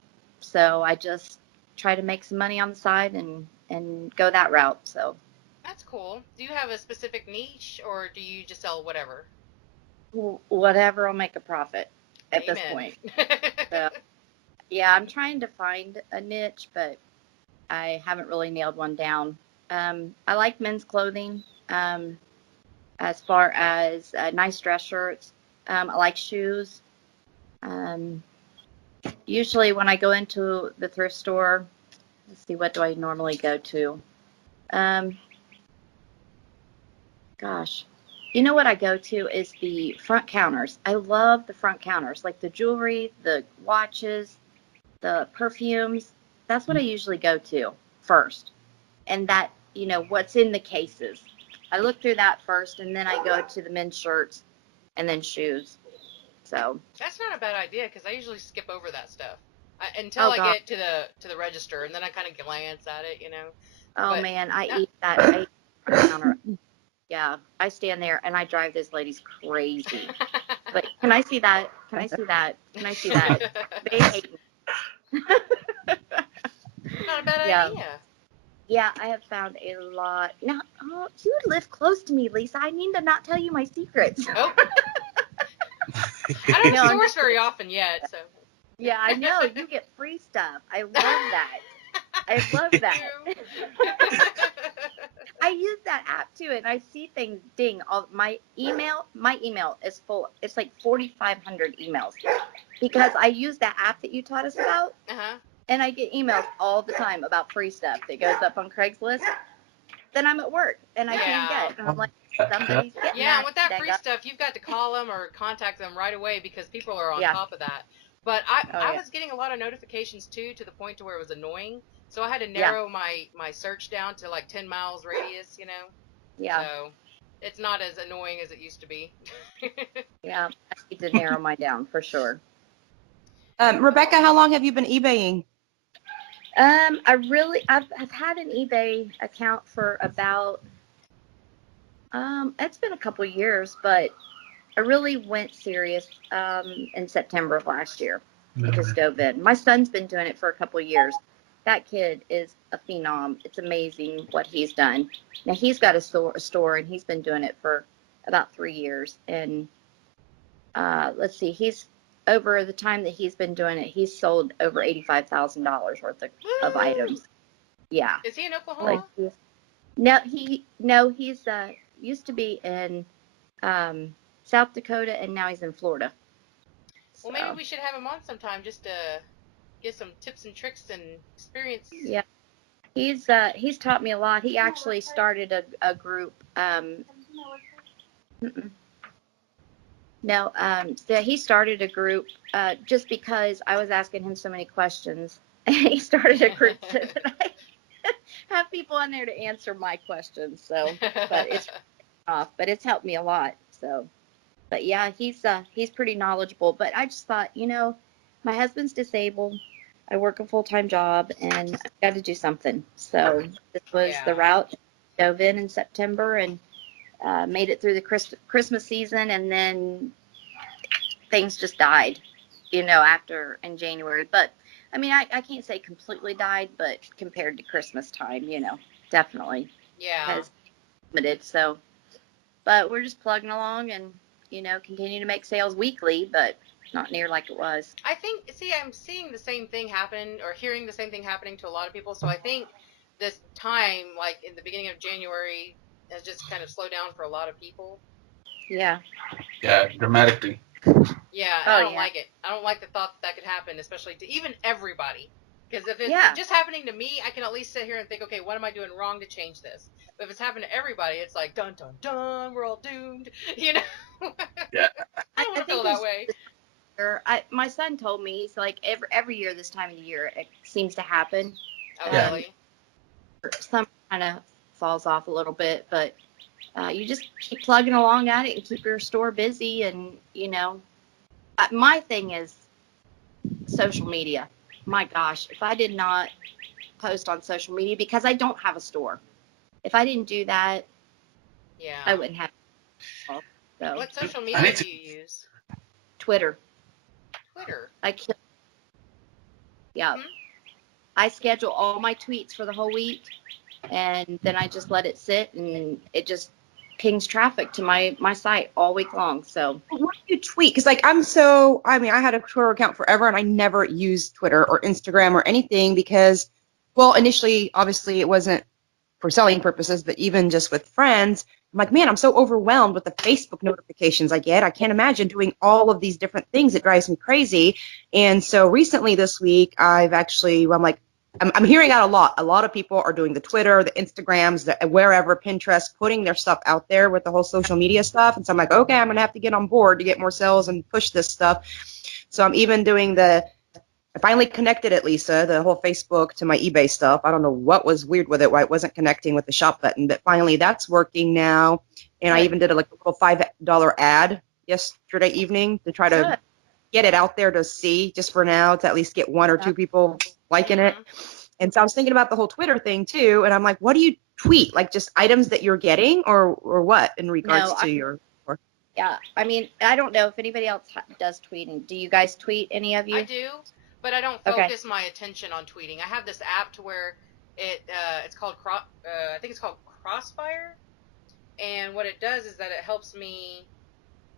so I just try to make some money on the side and go that route. So that's cool. Do you have a specific niche, or do you just sell whatever? Whatever will make a profit at Amen. This point. So, yeah, I'm trying to find a niche, but I haven't really nailed one down. I like men's clothing. As far as nice dress shirts, I like shoes. Usually when I go into the thrift store, let's see, what do I normally go to? Gosh, what I go to is the front counters. I love the front counters, like the jewelry, the watches, the perfumes. That's what I usually go to first. And that, what's in the cases. I look through that first, and then I go to the men's shirts and then shoes. So That's not a bad idea because I usually skip over that stuff until I God. get to the register, and then I kind of glance at it, Oh But- man, I eat that. I eat that counter. Yeah, I stand there and I drive those ladies crazy. But can I see that? Can I see that? Can I see that? They hate me. Not a bad Yeah. idea. Yeah, I have found a lot. Now, you live close to me, Lisa. I need to not tell you my secrets. Oh. I don't No, I'm source just- very often yet, so. Yeah, I know. You get free stuff. I love that. I love that. I use that app too, and I see things ding. All my email is full. It's like 4,500 emails because I use that app that you taught us about, Uh-huh. and I get emails all the time about free stuff that goes up on Craigslist. Then I'm at work and I can't get it, and I'm like, somebody's getting Yeah, that. with that Dang free up. stuff, you've got to call them or contact them right away because people are on Yeah. top of that. But I yeah. was getting a lot of notifications too, to the point to where it was annoying. So I had to Yeah. narrow my search down to like 10 miles radius, Yeah, So it's not as annoying as it used to be. yeah. I need to narrow mine down for sure. Rebecca, how long have you been eBaying? I've had an eBay account for about it's been a couple years, but I really went serious in September of last year. I just dove in. My son's been doing it for a couple years. That kid is a phenom. It's amazing what he's done. Now he's got a store, and he's been doing it for about 3 years. And let's see, he's over the time that he's been doing it, he's sold over $85,000 worth of items. Yeah. Is he in Oklahoma? He's used to be in South Dakota, and now he's in Florida. Well, maybe we should have him on sometime just to get some tips and tricks and experience. Yeah, he's taught me a lot. He actually started a group. So he started a group just because I was asking him so many questions. He started a group so that I have people on there to answer my questions. So, but it's helped me a lot. So, but yeah, he's pretty knowledgeable. But I just thought, my husband's disabled. I work a full-time job, and I've got to do something. So this was the route. Dove in September and made it through the Christmas season, and then things just died, after in January. But I mean, I can't say completely died, but compared to Christmas time, definitely has limited. So, but we're just plugging along and, continue to make sales weekly, but not near like it was. I think, I'm seeing the same thing happen, or hearing the same thing happening to a lot of people. So I think this time, like in the beginning of January, has just kind of slowed down for a lot of people. Yeah. Yeah, dramatically. Yeah, I don't like it. I don't like the thought that could happen, especially to even everybody. Because if it's just happening to me, I can at least sit here and think, okay, what am I doing wrong to change this? But if it's happening to everybody, it's like, dun, dun, dun, we're all doomed, Yeah. I don't want to feel that way. My son told me, he's like, every year this time of the year, it seems to happen. Oh, really? Some kind of falls off a little bit, but you just keep plugging along at it and keep your store busy. And, my thing is social media. My gosh, if I did not post on social media, because I don't have a store, if I didn't do that, I wouldn't have. So, what social media do you use? Twitter. Yeah. Mm-hmm. I schedule all my tweets for the whole week, and then I just let it sit, and it just pings traffic to my site all week long. So what do you tweet? Because I had a Twitter account forever, and I never used Twitter or Instagram or anything because, well, initially, obviously, it wasn't for selling purposes, but even just with friends, I'm like, man, I'm so overwhelmed with the Facebook notifications I get. I can't imagine doing all of these different things. It drives me crazy. And so recently this week, I'm hearing out a lot. A lot of people are doing the Twitter, the Instagrams, the wherever, Pinterest, putting their stuff out there with the whole social media stuff. And so I'm like, okay, I'm going to have to get on board to get more sales and push this stuff. So I'm even doing I finally connected it, Lisa, the whole Facebook to my eBay stuff. I don't know what was weird with it, why it wasn't connecting with the shop button, but finally that's working now. And I even did a little $5 ad yesterday evening to try to Good. get it out there to see, just for now, to at least get one or two people liking it. And so I was thinking about the whole Twitter thing too, and I'm like, what do you tweet? Like just items that you're getting, or what in regards No, to your? Yeah, I mean, I don't know if anybody else does tweeting. Do you guys tweet, any of you? I do, but I don't Okay. focus my attention on tweeting. I have this app to where it's called I think it's called Crossfire, and what it does is that it helps me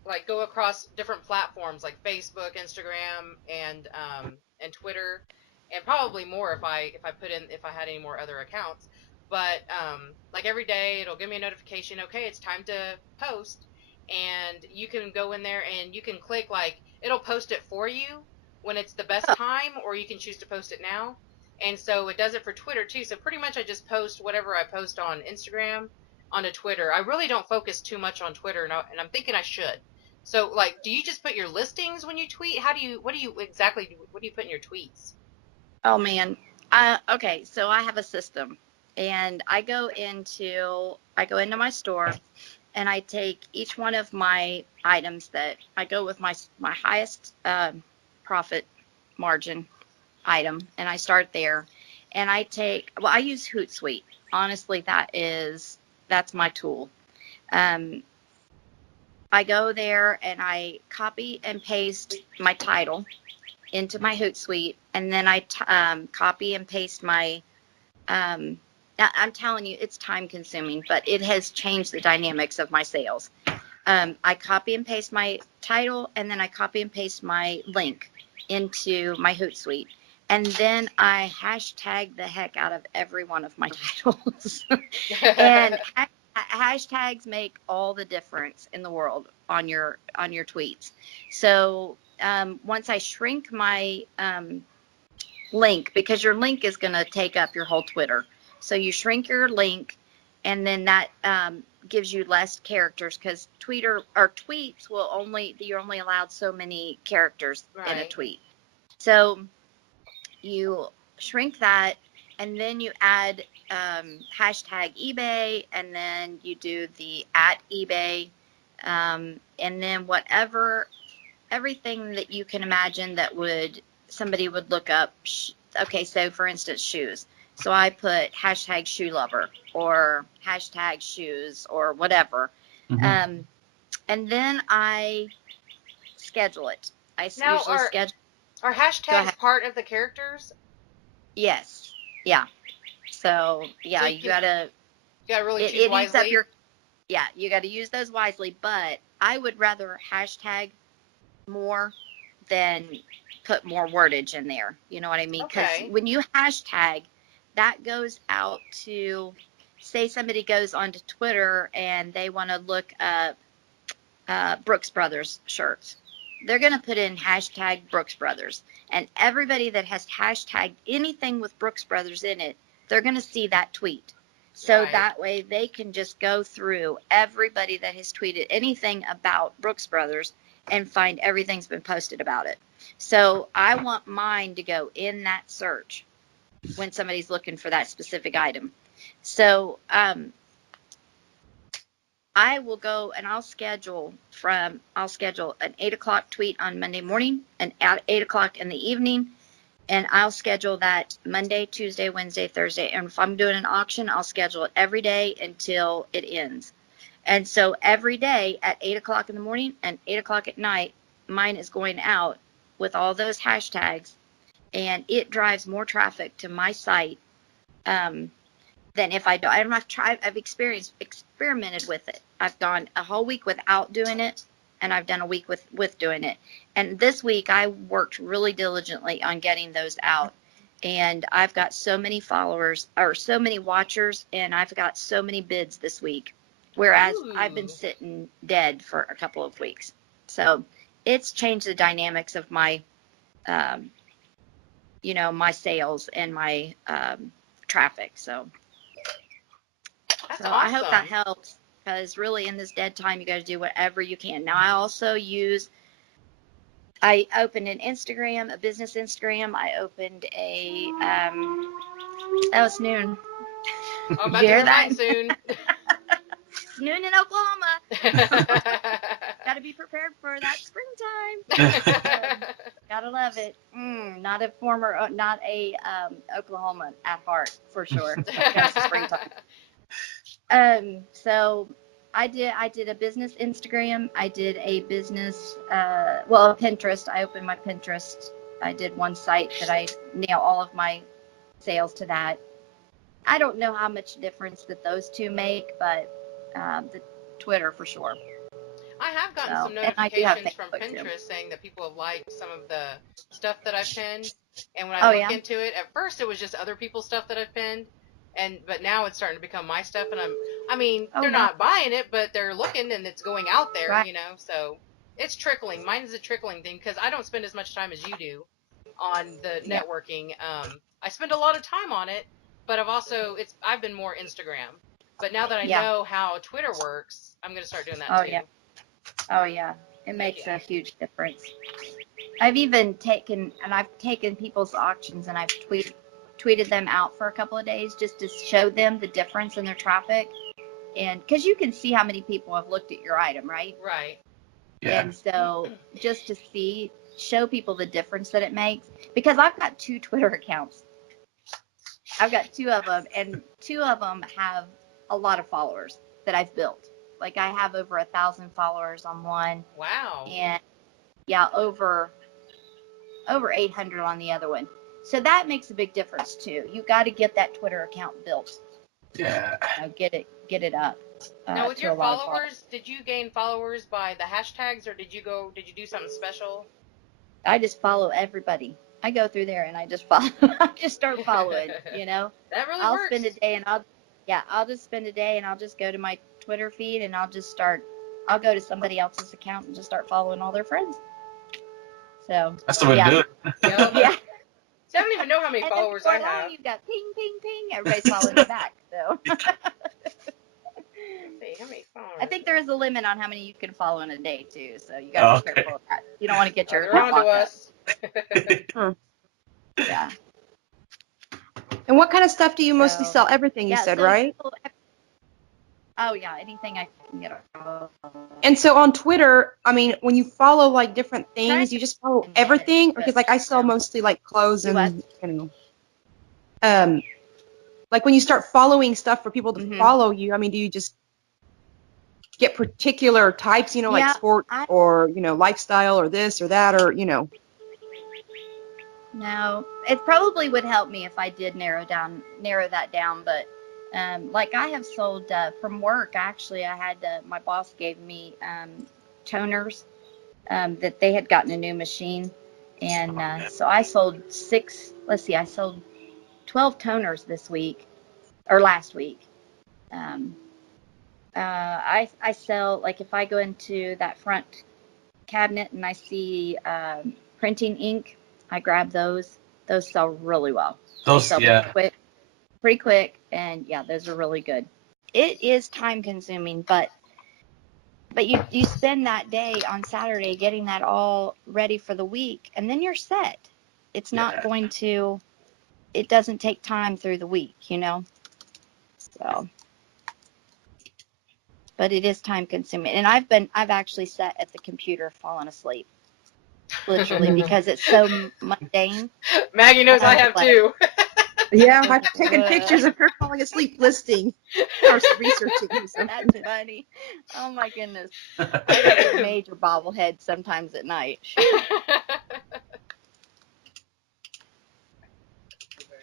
like go across different platforms like Facebook, Instagram, and Twitter, and probably more if I had any more other accounts. But like every day it'll give me a notification. Okay, it's time to post, and you can go in there and you can click like it'll post it for you when it's the best time, or you can choose to post it now. And so it does it for Twitter too. So pretty much I just post whatever I post on Instagram onto Twitter. I really don't focus too much on Twitter, and I'm thinking I should. So, like, do you just put your listings when you tweet? What do you put in your tweets? Oh man. Okay, so I have a system, and I go into my store, and I take each one of my items that I go with my highest profit margin item, and I start there, and I use Hootsuite. Honestly, that's my tool. I go there and I copy and paste my title into my Hootsuite, and then I copy and paste my. I'm telling you, it's time consuming, but it has changed the dynamics of my sales. I copy and paste my title, and then I copy and paste my link into my Hootsuite, and then I hashtag the heck out of every one of my titles. And hashtags make all the difference in the world on your tweets. So once I shrink my link, because your link is going to take up your whole Twitter, so you shrink your link, and then that gives you less characters, because tweets you're only allowed so many characters in a tweet. So you shrink that, and then you add hashtag eBay, and then you do the @eBay, and then everything that you can imagine that somebody would look up. Okay, so for instance, shoes. So I put hashtag shoe lover or hashtag shoes or whatever. Mm-hmm. And then I schedule it. Now, are hashtags part of the characters? Yes. Yeah. So yeah, So you gotta really choose wisely. You gotta use those wisely, but I would rather hashtag more than put more wordage in there. You know what I mean? Because when you hashtag, that goes out to, say somebody goes onto Twitter and they want to look up Brooks Brothers shirts. They're going to put in hashtag Brooks Brothers, and everybody that has hashtagged anything with Brooks Brothers in it, they're going to see that tweet. So that way they can just go through everybody that has tweeted anything about Brooks Brothers and find everything's been posted about it. So I want mine to go in that search when somebody's looking for that specific item. So I will go and I'll schedule an 8:00 tweet on Monday morning and at 8:00 in the evening. And I'll schedule that Monday, Tuesday, Wednesday, Thursday. And if I'm doing an auction, I'll schedule it every day until it ends. And so every day at 8:00 in the morning and 8:00 at night, mine is going out with all those hashtags, and it drives more traffic to my site than if I don't. I've experimented with it. I've gone a whole week without doing it, and I've done a week with doing it. And this week I worked really diligently on getting those out. And I've got so many followers or so many watchers, and I've got so many bids this week. Whereas I've been sitting dead for a couple of weeks. So it's changed the dynamics of my, my sales and my traffic. So Awesome. I hope that helps, because really in this dead time, you got to do whatever you can. Now, I opened an Instagram, a business Instagram. I opened that was noon. I'm about to hear mine soon. Noon in Oklahoma. Gotta be prepared for that springtime. Gotta love it. Not a Oklahoma at heart for sure. That's springtime. So I did a business Instagram. I did a business, a Pinterest. I opened my Pinterest. I did one site that I nail all of my sales to that. I don't know how much difference that those two make, but the Twitter for sure. I have gotten some notifications from Pinterest saying that people have liked some of the stuff that I've pinned. And when I look into it, at first it was just other people's stuff that I've pinned. But now it's starting to become my stuff. And they're not buying it, but they're looking and it's going out there, right. you know. So it's trickling. Mine is a trickling thing because I don't spend as much time as you do on the networking. I spend a lot of time on it, but I've been more Instagram. But now that I know how Twitter works, I'm going to start doing that too. Yeah. Oh yeah, it makes a huge difference. I've even taken people's auctions and I've tweeted them out for a couple of days just to show them the difference in their traffic, and because you can see how many people have looked at your item, right? Right. Yeah. And so just to show people the difference that it makes, because I've got 2 Twitter accounts. I've got 2 of them, and 2 of them have a lot of followers that I've built. Like I have over 1,000 followers on one. Wow. And over 800 on the other one. So that makes a big difference too. You got to get that Twitter account built. Yeah. Get it up. Now with your followers, did you gain followers by the hashtags or did you do something special? I just follow everybody. I go through there and I just follow. I just start following, you know. That really I'll works. spend a day and I'll just spend a day and I'll just go to my Twitter feed and I'll go to somebody else's account and just start following all their friends. So that's the way to do it. Yeah. So I don't even know how many followers I have. You've got ping, ping, ping. Everybody's following you back. So Let's see, how many followers? I think there is a limit on how many you can follow in a day too. So you got to be careful of that. You don't want to get your account onto locked us. Yeah. And what kind of stuff do you mostly sell? Everything you said, right? Oh yeah, anything I can get. And so on Twitter, I mean, when you follow like different things, you just follow everything, because like I sell mostly like clothes and like when you start following stuff for people to follow you, I mean, do you just get particular types, like sport or lifestyle or this or that or No, it probably would help me if I did narrow that down, but. Like I have sold from work. Actually, I had my boss gave me toners that they had gotten a new machine, and so I sold 12 toners this week or last week. I sell, like if I go into that front cabinet and I see printing ink, I grab those. Those sell really well. Those Pretty quick, and those are really good. It is time consuming, but you spend that day on Saturday getting that all ready for the week, and then you're set. It's not going to. It doesn't take time through the week, So, but it is time consuming, and I've actually sat at the computer fallen asleep, literally, because it's so mundane. Maggie knows I have too. Yeah, I've taken pictures of her falling asleep listing or researching. That's funny. Oh my goodness. I get a major bobblehead sometimes at night.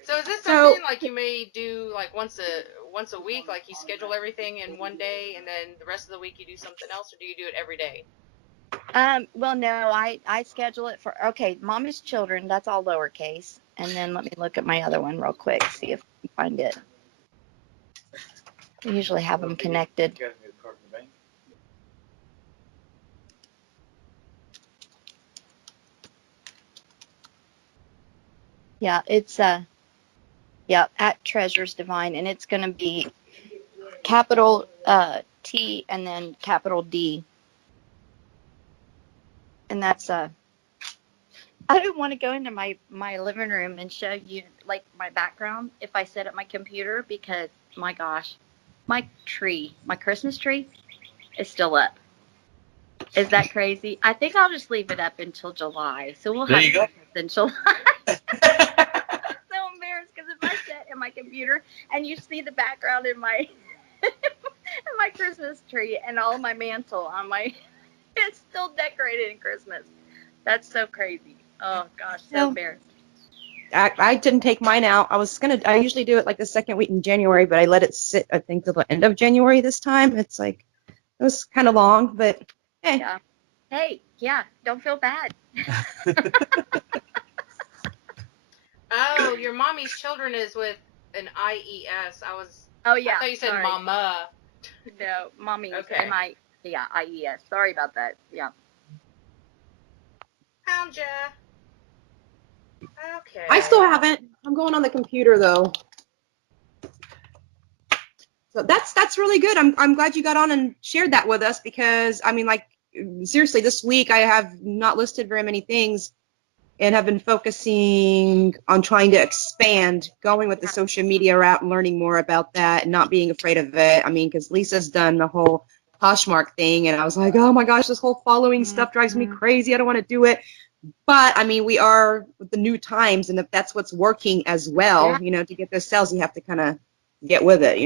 So is this something like you may do like once a week, like you schedule everything in one day and then the rest of the week you do something else, or do you do it every day? Well, no, I schedule it for, Mama's Children, that's all lowercase. And then let me look at my other one real quick, see if I can find it. I usually have them connected. Yeah, it's, at Treasures Divine, and it's going to be capital T and then capital D. And that's, I don't want to go into my living room and show you like my background if I sit at my computer, because my gosh, my Christmas tree is still up. Is that crazy? I think I'll just leave it up until July. So we'll There have you go. Christmas in July. I'm so embarrassed because if I sit in my computer and you see the background in my in my Christmas tree and all my mantle on my it's still decorated in Christmas. That's so crazy. Oh gosh, so Well, embarrassed. I didn't take mine out. I usually do it like the second week in January, but I let it sit, I think, till the end of January this time. It's like, it was kind of long, but hey. Yeah. Hey, yeah, don't feel bad. Oh, your mommy's children is with an IES. Oh I yeah. thought you said Sorry. mama. No, mommy is Okay. IES. Sorry about that. Yeah. Found ya. Okay. I still haven't. I'm going on the computer though. So that's really good. I'm glad you got on and shared that with us because I mean, like, seriously, this week I have not listed very many things and have been focusing on trying to expand, going with the social media route and learning more about that and not being afraid of it. I mean, because Lisa's done the whole Poshmark thing, and I was like, oh my gosh, this whole following stuff drives me crazy. I don't want to do it. But I mean, we are with the new times, and if that's what's working as well, Yeah. to get those sales, you have to kind of get with it.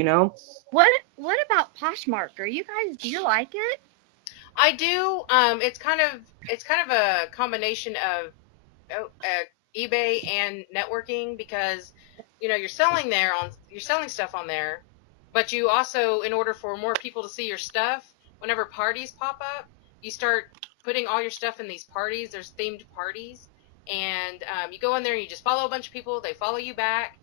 What about Poshmark? Do you like it? I do. It's kind of a combination of eBay and networking because you're selling stuff on there, but you also, in order for more people to see your stuff, whenever parties pop up, you start putting all your stuff in these parties. There's themed parties, and you go in there and you just follow a bunch of people. They follow you back.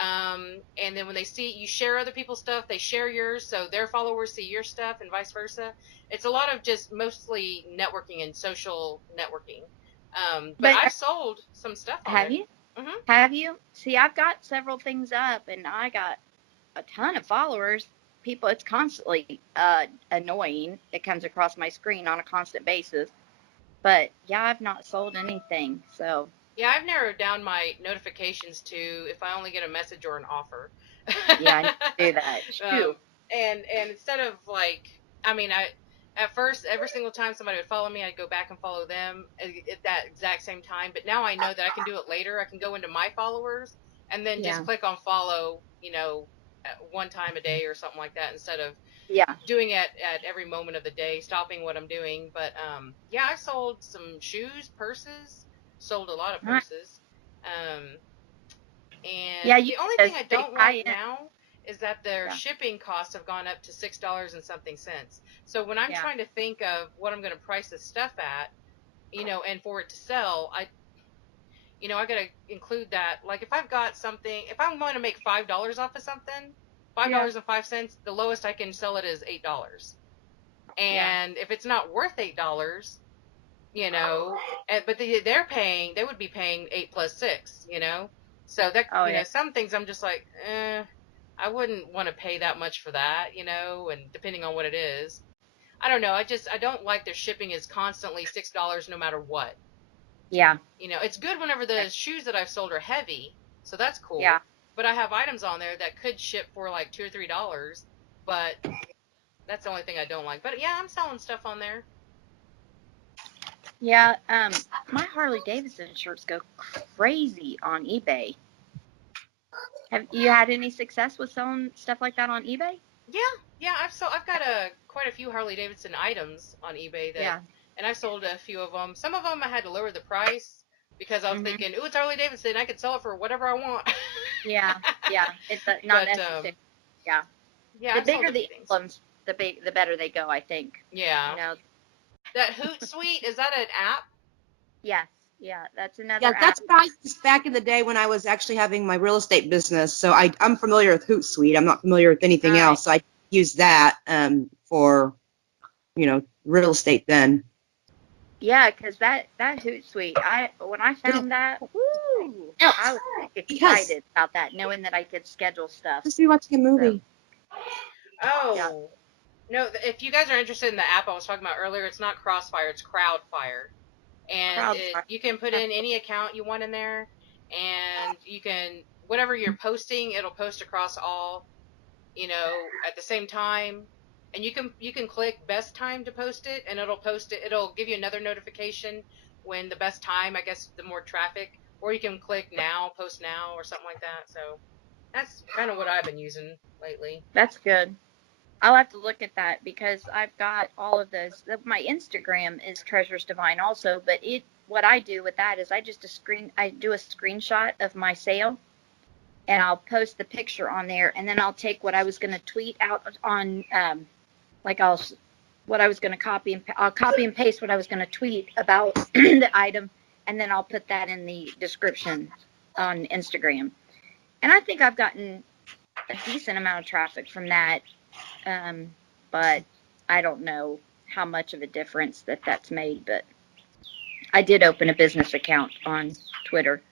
And then when they see you share other people's stuff, they share yours, so their followers see your stuff, and vice versa. It's a lot of just mostly networking and social networking. But But I've sold some stuff on have there. you? Hmm. Have you? See, I've got several things up, and I got a ton of followers. People, it's constantly annoying. It comes across my screen on a constant basis. But yeah, I've not sold anything. So Yeah, I've narrowed down my notifications to if I only get a message or an offer. yeah, I need to do that. um, Shoot. and instead of like, I mean, at first every single time somebody would follow me, I'd go back and follow them at that exact same time. But now I know that I can do it later. I can go into my followers and then just Yeah. click on follow, at one time a day or something like that instead of Yeah. doing it at every moment of the day, stopping what I'm doing. But yeah, I sold some shoes, purses, sold a lot of Huh. purses. Um, and Yeah, you the only just thing I stay don't high like in. now is that their Yeah. shipping costs have gone up to $6 and something cents. So when I'm Yeah. trying to think of what I'm going to price this stuff at, and for it to sell, I got to include that. Like if I've got something, if I'm going to make $5 off of something, $5.05, the lowest I can sell it is $8. Yeah. And if it's not worth $8, but they would be paying 8 plus 6, so that, Oh yeah. some things I'm just like, I wouldn't want to pay that much for that, and depending on what it is, I don't know. I don't like their shipping is constantly $6 no matter what. Yeah. It's good whenever the shoes that I've sold are heavy, so that's cool. Yeah. But I have items on there that could ship for like $2 or $3, but that's the only thing I don't like. But yeah, I'm selling stuff on there. Yeah. My Harley Davidson shirts go crazy on eBay. Have you had any success with selling stuff like that on eBay? Yeah. I've got quite a few Harley Davidson items on eBay Yeah. and I've sold a few of them. Some of them I had to lower the price because I was thinking, ooh, it's Harley Davidson, I could sell it for whatever I want. Yeah. Yeah. It's not But necessary. Yeah. yeah, The I've sold bigger a few the things. emblems, the better they go, I think. Yeah. You know. That Hootsuite, is that an app? Yes. Yeah. That's another Yeah, app. that's what I used back in the day when I was actually having my real estate business. So I'm familiar with Hootsuite. I'm not familiar with anything Right. else. So I use that for, real estate then. Yeah, because that Hootsuite, when I found that, woo, Yes. I was Yes. excited about that, knowing that I could schedule stuff. Just be watching a movie. Oh. Yeah. No, if you guys are interested in the app I was talking about earlier, it's not Crossfire, it's Crowdfire. And Crowdfire. you can put in any account you want in there, and you can, whatever you're posting, it'll post across all, at the same time. and you can click best time to post it, and it'll post it. It'll give you another notification when the best time, I guess, the more traffic, or you can click now, post now, or something like that. So that's kind of what I've been using lately. That's good. I'll have to look at that because I've got all of those. My Instagram is Treasures Divine also, but what I do with that is I do a screenshot of my sale, and I'll post the picture on there, and then I'll take what I was going to tweet out on, what I was going to I'll copy and paste what I was going to tweet about the item, and then I'll put that in the description on Instagram. And I think I've gotten a decent amount of traffic from that, but I don't know how much of a difference that's made, but I did open a business account on Twitter.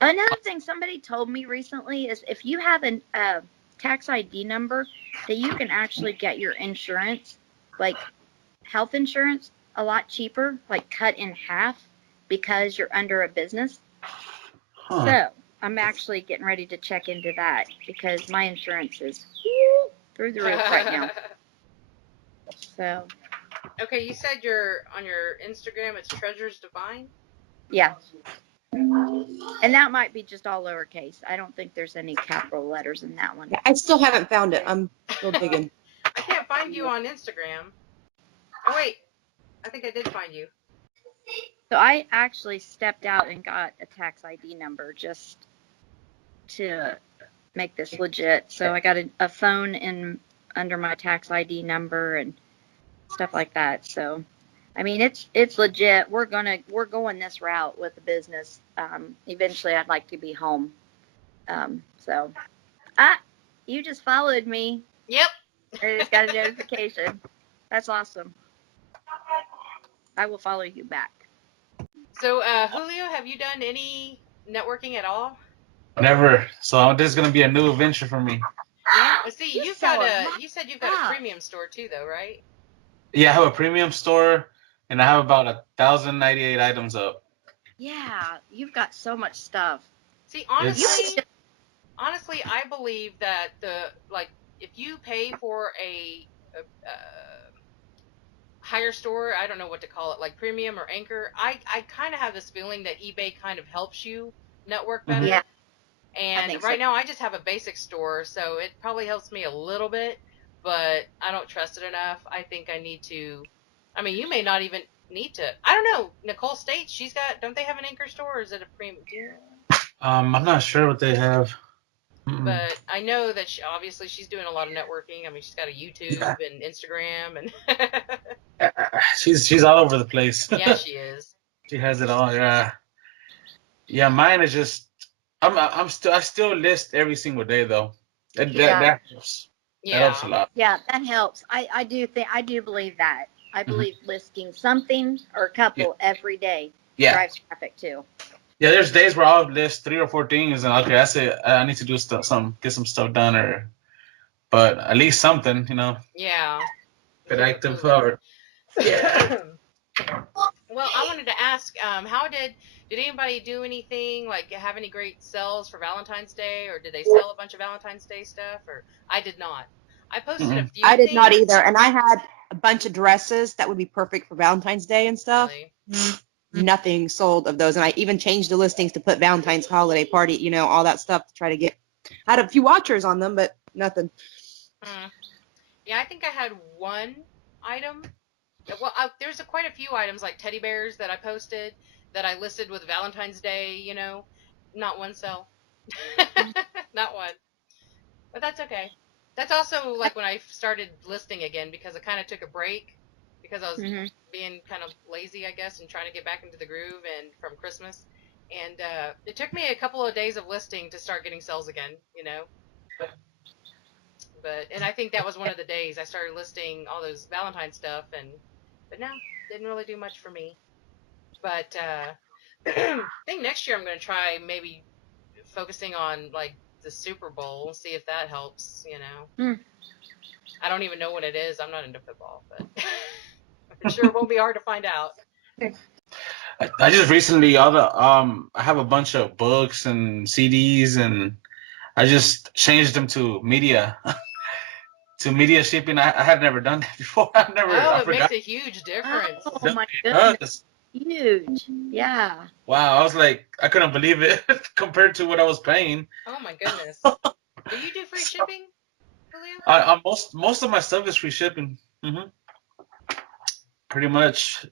Another thing somebody told me recently is if you have a tax ID number, that you can actually get your insurance, like health insurance, a lot cheaper, like cut in half because you're under a business. Huh. So I'm actually getting ready to check into that because my insurance is through the roof right now. So. Okay, you said you're on your Instagram. It's Treasures Divine. Yeah. And that might be just all lowercase. I don't think there's any capital letters in that one. Yeah, I still haven't found it. I'm still digging. I can't find you on Instagram. Oh, wait. I think I did find you. So I actually stepped out and got a tax ID number just to make this legit. So I got a phone under my tax ID number and stuff like that. So, I mean, it's legit. We're going this route with the business. Eventually I'd like to be home. You just followed me. Yep. I just got a notification. That's awesome. I will follow you back. So, Julio, have you done any networking at all? Never. So this is gonna be a new adventure for me. Yeah. See, you said you've got stuff. a premium store too, though, right? Yeah, I have a premium store, and I have about 1,098 items up. Yeah, you've got so much stuff. See, honestly, I believe that if you pay for a higher store, I don't know what to call it, like premium or anchor, I kind of have this feeling that eBay kind of helps you network better. Yeah. And right now I just have a basic store, so it probably helps me a little bit, but I don't trust it enough. I think I need to, I mean, you may not even need to, I don't know, Nicole states don't they have an anchor store, or is it a premium? I'm not sure what they have. But I know that she's doing a lot of networking. I mean, she's got a YouTube and Instagram, and she's all over the place. Yeah, she is. She has it all. Yeah. Mine is just I still list every single day though. That helps. Yeah. That helps a lot. Yeah, that helps. I do believe that. I believe listing something or a couple every day drives traffic too. Yeah, there's days where I'll list 3 or 4 things and okay, that's it. I need to do get some stuff done, but at least something, Yeah. Bit active forward. Yeah. Well, I wanted to ask, did anybody do anything, like have any great sales for Valentine's Day, or did they sell a bunch of Valentine's Day stuff? Or I did not. I posted a few. I did not either, and I had a bunch of dresses that would be perfect for Valentine's Day and stuff. Really? Nothing sold of those, and I even changed the listings to put Valentine's holiday party, all that stuff to try to get. I had a few watchers on them, but nothing. Yeah, I think I had one item. Well, there's quite a few items like teddy bears that I posted that I listed with Valentine's Day, not one sell. Not one. But that's okay. That's also like when I started listing again, because I kind of took a break because I was being kind of lazy, I guess, and trying to get back into the groove and from Christmas. And it took me a couple of days of listing to start getting sales again, And I think that was one of the days I started listing all those Valentine stuff, but no, didn't really do much for me. But I think next year I'm going to try maybe focusing on like the Super Bowl, see if that helps, I don't even know what it is. I'm not into football, but I'm sure it won't be hard to find out. I just recently I have a bunch of books and CDs, and I just changed them to media to media shipping. I had never done that before. Oh, I it forgot. makes a huge difference. Oh It my goodness, does. huge. Yeah. Wow, I was like, I couldn't believe it compared to what I was paying. Oh my goodness. Do you do free shipping, Julio? Most of my stuff is free shipping. Pretty much.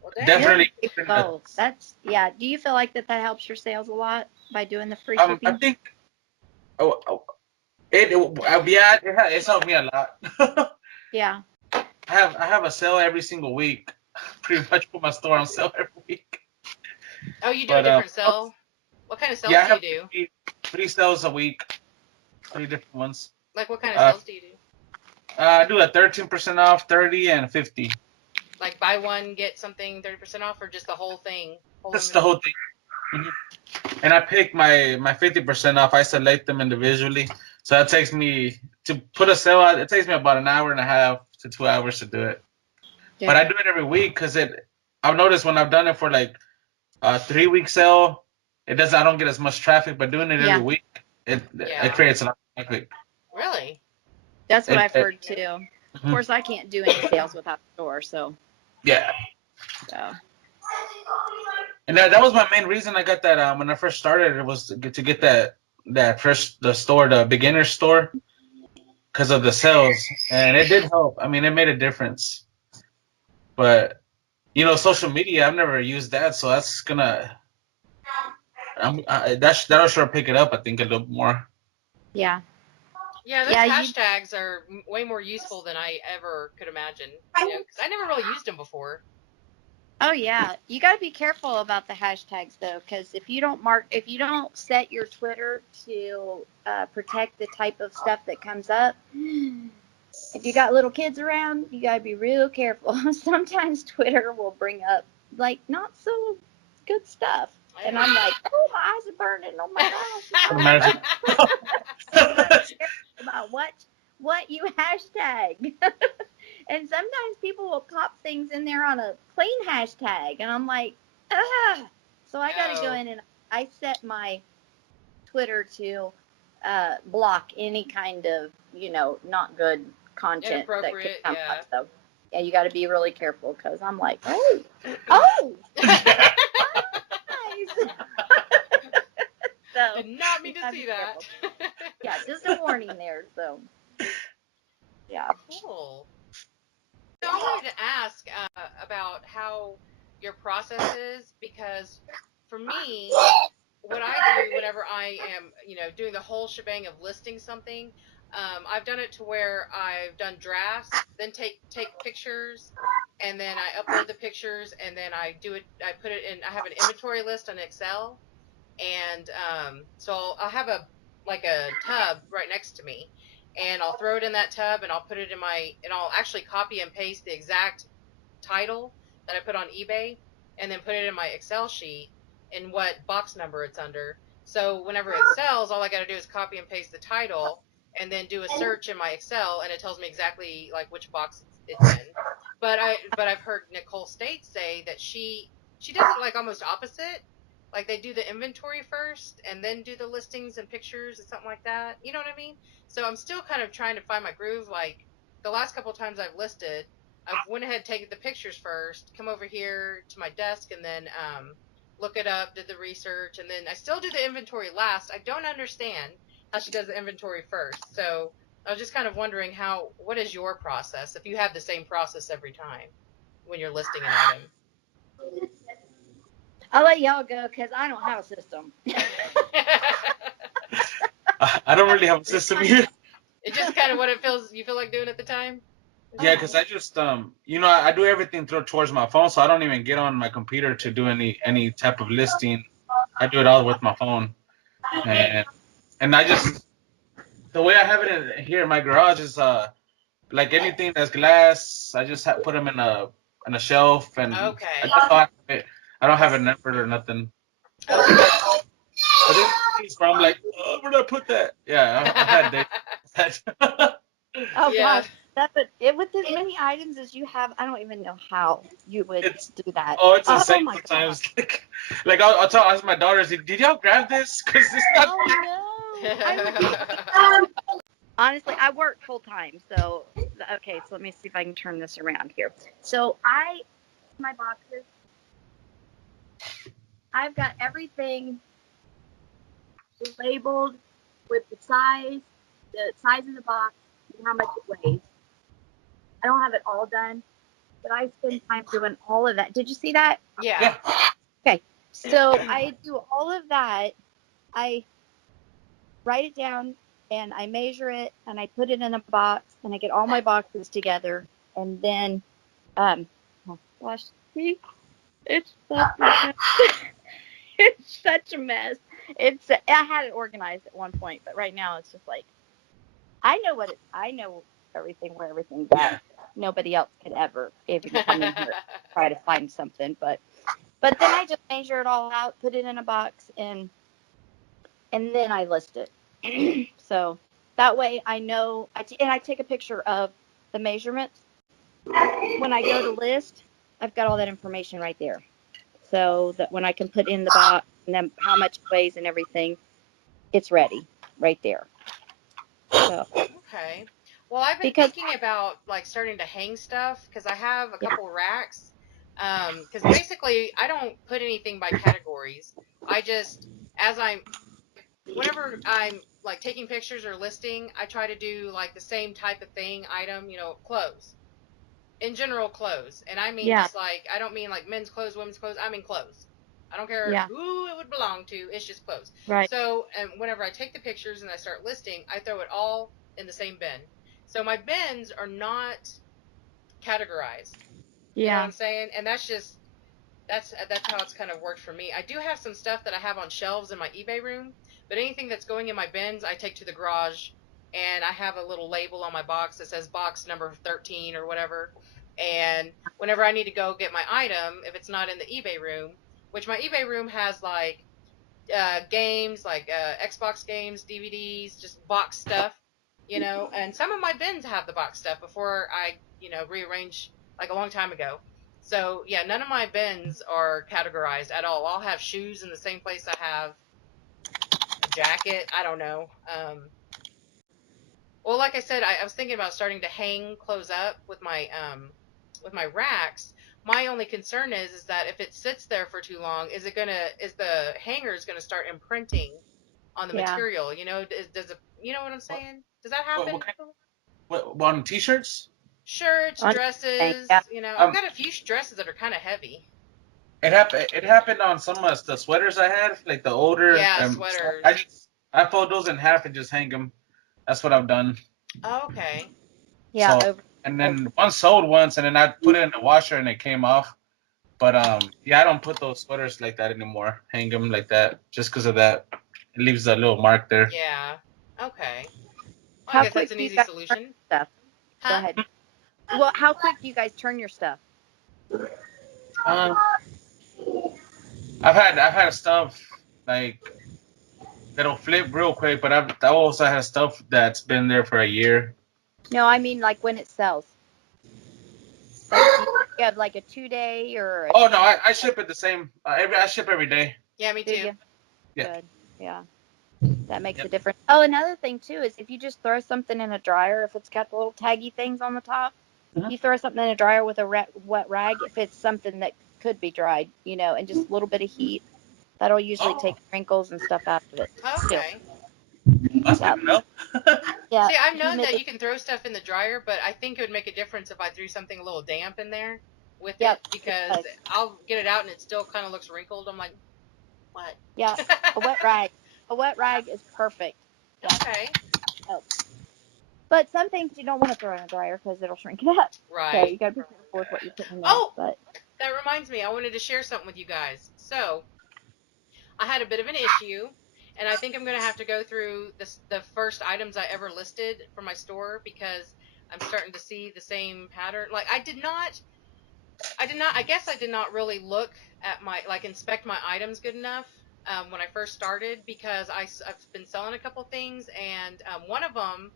Well, dang. Definitely. Oh, that's yeah. Do you feel like that helps your sales a lot by doing the free I shipping? think. Yeah, it's helped me a lot. Yeah. I have a sale every single week. Pretty much put my store on sale every week. Oh, you do a different sale? What kind of sales Yeah, I do have you do? three sales a week. 3 different ones. Like what kind of sales do you do? I do a 13% off, 30, and 50. Like buy one, get something 30% off, or just the whole thing? That's the whole thing. And I pick my 50% off. I select them individually. So that takes me, to put a sale out, it takes me about an hour and a half to 2 hours to do it. Yeah. But I do it every week because I've noticed when I've done it for like a 3-week sale, I don't get as much traffic. But doing it every week, it creates a lot of traffic. Really? That's what I've heard too. Of course, I can't do any sales without the store, so. Yeah. So. And that was my main reason I got that when I first started. It was to get the store, the beginner store, because of the sales, and it did help. I mean, it made a difference. But social media, I've never used that, so that's gonna. That'll sure pick it up. I think a little more. Yeah. Yeah, those hashtags are way more useful than I ever could imagine. Because I never really used them before. Oh yeah, you got to be careful about the hashtags though, because if you don't set your Twitter to protect the type of stuff that comes up, if you got little kids around, you got to be real careful. Sometimes Twitter will bring up like not so good stuff, and I'm like, oh, my eyes are burning. Oh my gosh. About what you hashtag. And sometimes people will pop things in there on a plain hashtag, and I'm like, ah. So I got to go in and I set my Twitter to block any kind of, not good content that could come up. So, yeah, you got to be really careful because I'm like, oh, nice. So, did not mean to see that. Yeah, just a warning there. So, yeah. Cool. So I wanted to ask about how your process is, because for me, what I do whenever I am, doing the whole shebang of listing something, I've done it to where I've done drafts, then take pictures, and then I upload the pictures, and then I put it in. I have an inventory list on Excel, and so I'll have a tub right next to me. And I'll throw it in that tub, and I'll put it and I'll actually copy and paste the exact title that I put on eBay, and then put it in my Excel sheet and what box number it's under. So whenever it sells, all I got to do is copy and paste the title, and then do a search in my Excel, and it tells me exactly like which box it's in. But I've heard Nicole State say that she does it like almost opposite. Like they do the inventory first and then do the listings and pictures and something like that. You know what I mean? So I'm still kind of trying to find my groove. Like the last couple of times I've listed, I went ahead and taken the pictures first, come over here to my desk, and then look it up, did the research, and then I still do the inventory last. I don't understand how she does the inventory first. So I was just kind of wondering what is your process, if you have the same process every time when you're listing an item? I'll let y'all go because I don't have a system. I don't really have a system either. It's just kind of what you feel like doing at the time? Yeah, because I just I do everything towards my phone, so I don't even get on my computer to do any type of listing. I do it all with my phone, and I just, the way I have it here in my garage is like anything that's glass, I just put them in a shelf, and I don't have it numbered or nothing. But where I'm like, where did I put that? Yeah, I've had that. Oh gosh, with as many items as you have, I don't even know how you would do that. Oh, it's insane sometimes. Like I'll ask my daughters, did y'all grab this? Because it's not. Oh no. honestly, I work full time. So, okay, so let me see if I can turn this around here. So my boxes, I've got everything labeled with the size of the box, and how much it weighs. I don't have it all done, but I spend time doing all of that. Did you see that? Yeah. Okay. So I do all of that. I write it down and I measure it and I put it in a box and I get all my boxes together and then oh gosh, see, it's it's such a mess. I had it organized at one point, but right now it's just like I know everything where everything's at. Nobody else could ever even come in here try to find something, but then I just measure it all out, put it in a box, and then I list it. So that way I know, and I take a picture of the measurements. When I go to list, I've got all that information right there. So that when I can put in the box and then how much it weighs and everything, it's ready right there. So. Okay. Well, I've been thinking about like starting to hang stuff because I have a couple racks. Because basically I don't put anything by categories. I just, whenever I'm like taking pictures or listing, I try to do like the same type of thing, item, clothes. In general, clothes. And I mean just like, I don't mean like men's clothes, women's clothes. I mean clothes. I don't care who it would belong to. It's just clothes. Right. So, and whenever I take the pictures and I start listing, I throw it all in the same bin. So my bins are not categorized. You know what I'm saying? And that's how it's kind of worked for me. I do have some stuff that I have on shelves in my eBay room, but anything that's going in my bins, I take to the garage, and I have a little label on my box that says box number 13 or whatever. And whenever I need to go get my item, if it's not in the eBay room, which my eBay room has like games, like Xbox games, DVDs, just box stuff, and some of my bins have the box stuff before I, rearrange like a long time ago. So yeah, none of my bins are categorized at all. I'll have shoes in the same place I have a jacket. I don't know. Well, like I said, I was thinking about starting to hang clothes up with my racks. My only concern is that if it sits there for too long, is the hangers gonna start imprinting on the material? Does it? You know what I'm saying? Does that happen? What on t-shirts? Shirts, dresses. I've got a few dresses that are kind of heavy. It happened on some of the sweaters I had, like the older. Sweaters. I fold those in half and just hang them. That's what I've done. Oh, okay. Yeah. So, and then one sold once, and then I put it in the washer and it came off. But I don't put those sweaters like that anymore. Hang them like that just because of that. It leaves a little mark there. Yeah. Okay. Well, I guess that's an easy solution. Stuff? Huh? Go ahead. Well, how quick do you guys turn your stuff? I've had stuff like that'll flip real quick, but I also had stuff that's been there for a year. No, I mean like when it sells. Like you have like a 2-day or. Oh no, I ship it the same. I ship every day. Yeah, me too. Yeah. Good. Yeah. That makes a difference. Oh, another thing too is if you just throw something in a dryer, if it's got the little taggy things on the top, you throw something in a dryer with a wet rag, if it's something that could be dried, and just a little bit of heat, that'll usually take wrinkles and stuff out of it. Okay. That's good to know. Yeah. See, I've known that you can throw stuff in the dryer, but I think it would make a difference if I threw something a little damp in there with it, because I'll get it out and it still kind of looks wrinkled. I'm like, what? Yeah. A wet rag. A wet rag is perfect. Yeah. Okay. Oh. But some things you don't want to throw in a dryer because it'll shrink it up. Right. So you got to be careful with what you put in there. Oh, but that reminds me. I wanted to share something with you guys. So I had a bit of an issue, and I think I'm going to have to go through the first items I ever listed for my store, because I'm starting to see the same pattern. Like I guess I did not really look at inspect my items good enough when I first started, because I've been selling a couple things, and one of them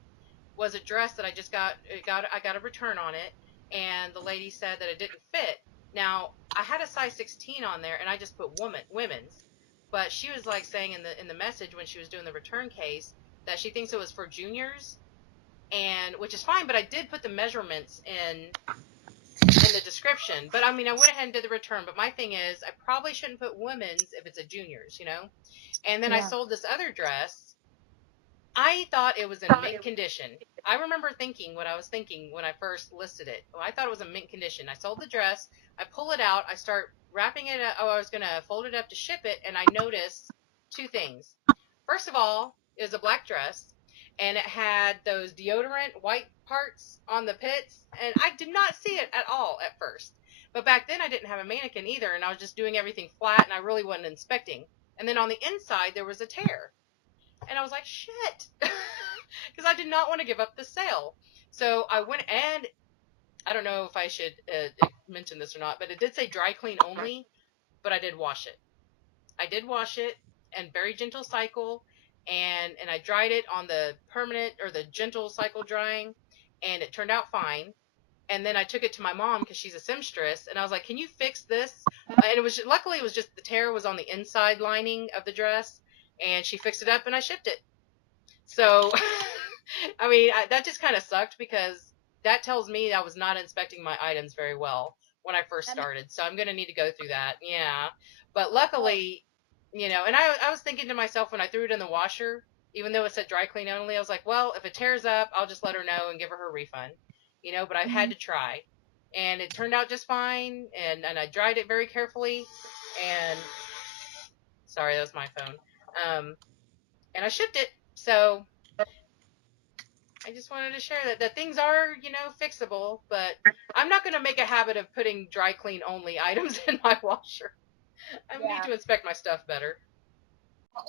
was a dress that I just got a return on it, and the lady said that it didn't fit. Now I had a size 16 on there, and I just put women's, but she was like saying in the message when she was doing the return case that she thinks it was for juniors, and which is fine, but I did put the measurements in the description. But I mean, I went ahead and did the return. But my thing is, I probably shouldn't put women's if it's a juniors, you know. And then I Yeah. sold this other dress. I thought it was in mint condition. I remember thinking what I was thinking when I first listed it. Well, I thought it was in mint condition. I sold the dress. I pull it out. I start wrapping it up. Oh, I was going to fold it up to ship it. And I noticed two things. First of all, it was a black dress. And it had those deodorant white parts on the pits. And I did not see it at all at first. But back then I didn't have a mannequin either. And I was just doing everything flat. And I really wasn't inspecting. And then on the inside, there was a tear. And I was like, shit, because I did not want to give up the sale. So I went, and I don't know if I should mention this or not, but it did say dry clean only, but I did wash it. I did wash it, and very gentle cycle, and I dried it on the permanent or the gentle cycle drying, and it turned out fine. And then I took it to my mom because she's a seamstress, and I was like, can you fix this? And luckily it was just the tear was on the inside lining of the dress, and she fixed it up and I shipped it. So, I mean, that just kind of sucked because that tells me I was not inspecting my items very well when I first started. So I'm going to need to go through that. Yeah. But luckily, you know, and I was thinking to myself when I threw it in the washer, even though it said dry clean only, I was like, well, if it tears up, I'll just let her know and give her refund, you know, but I had to try. And it turned out just fine. And I dried it very carefully. And sorry, that was my phone. And I shipped it. So I just wanted to share that things are, you know, fixable, but I'm not going to make a habit of putting dry clean only items in my washer. I need to inspect my stuff better.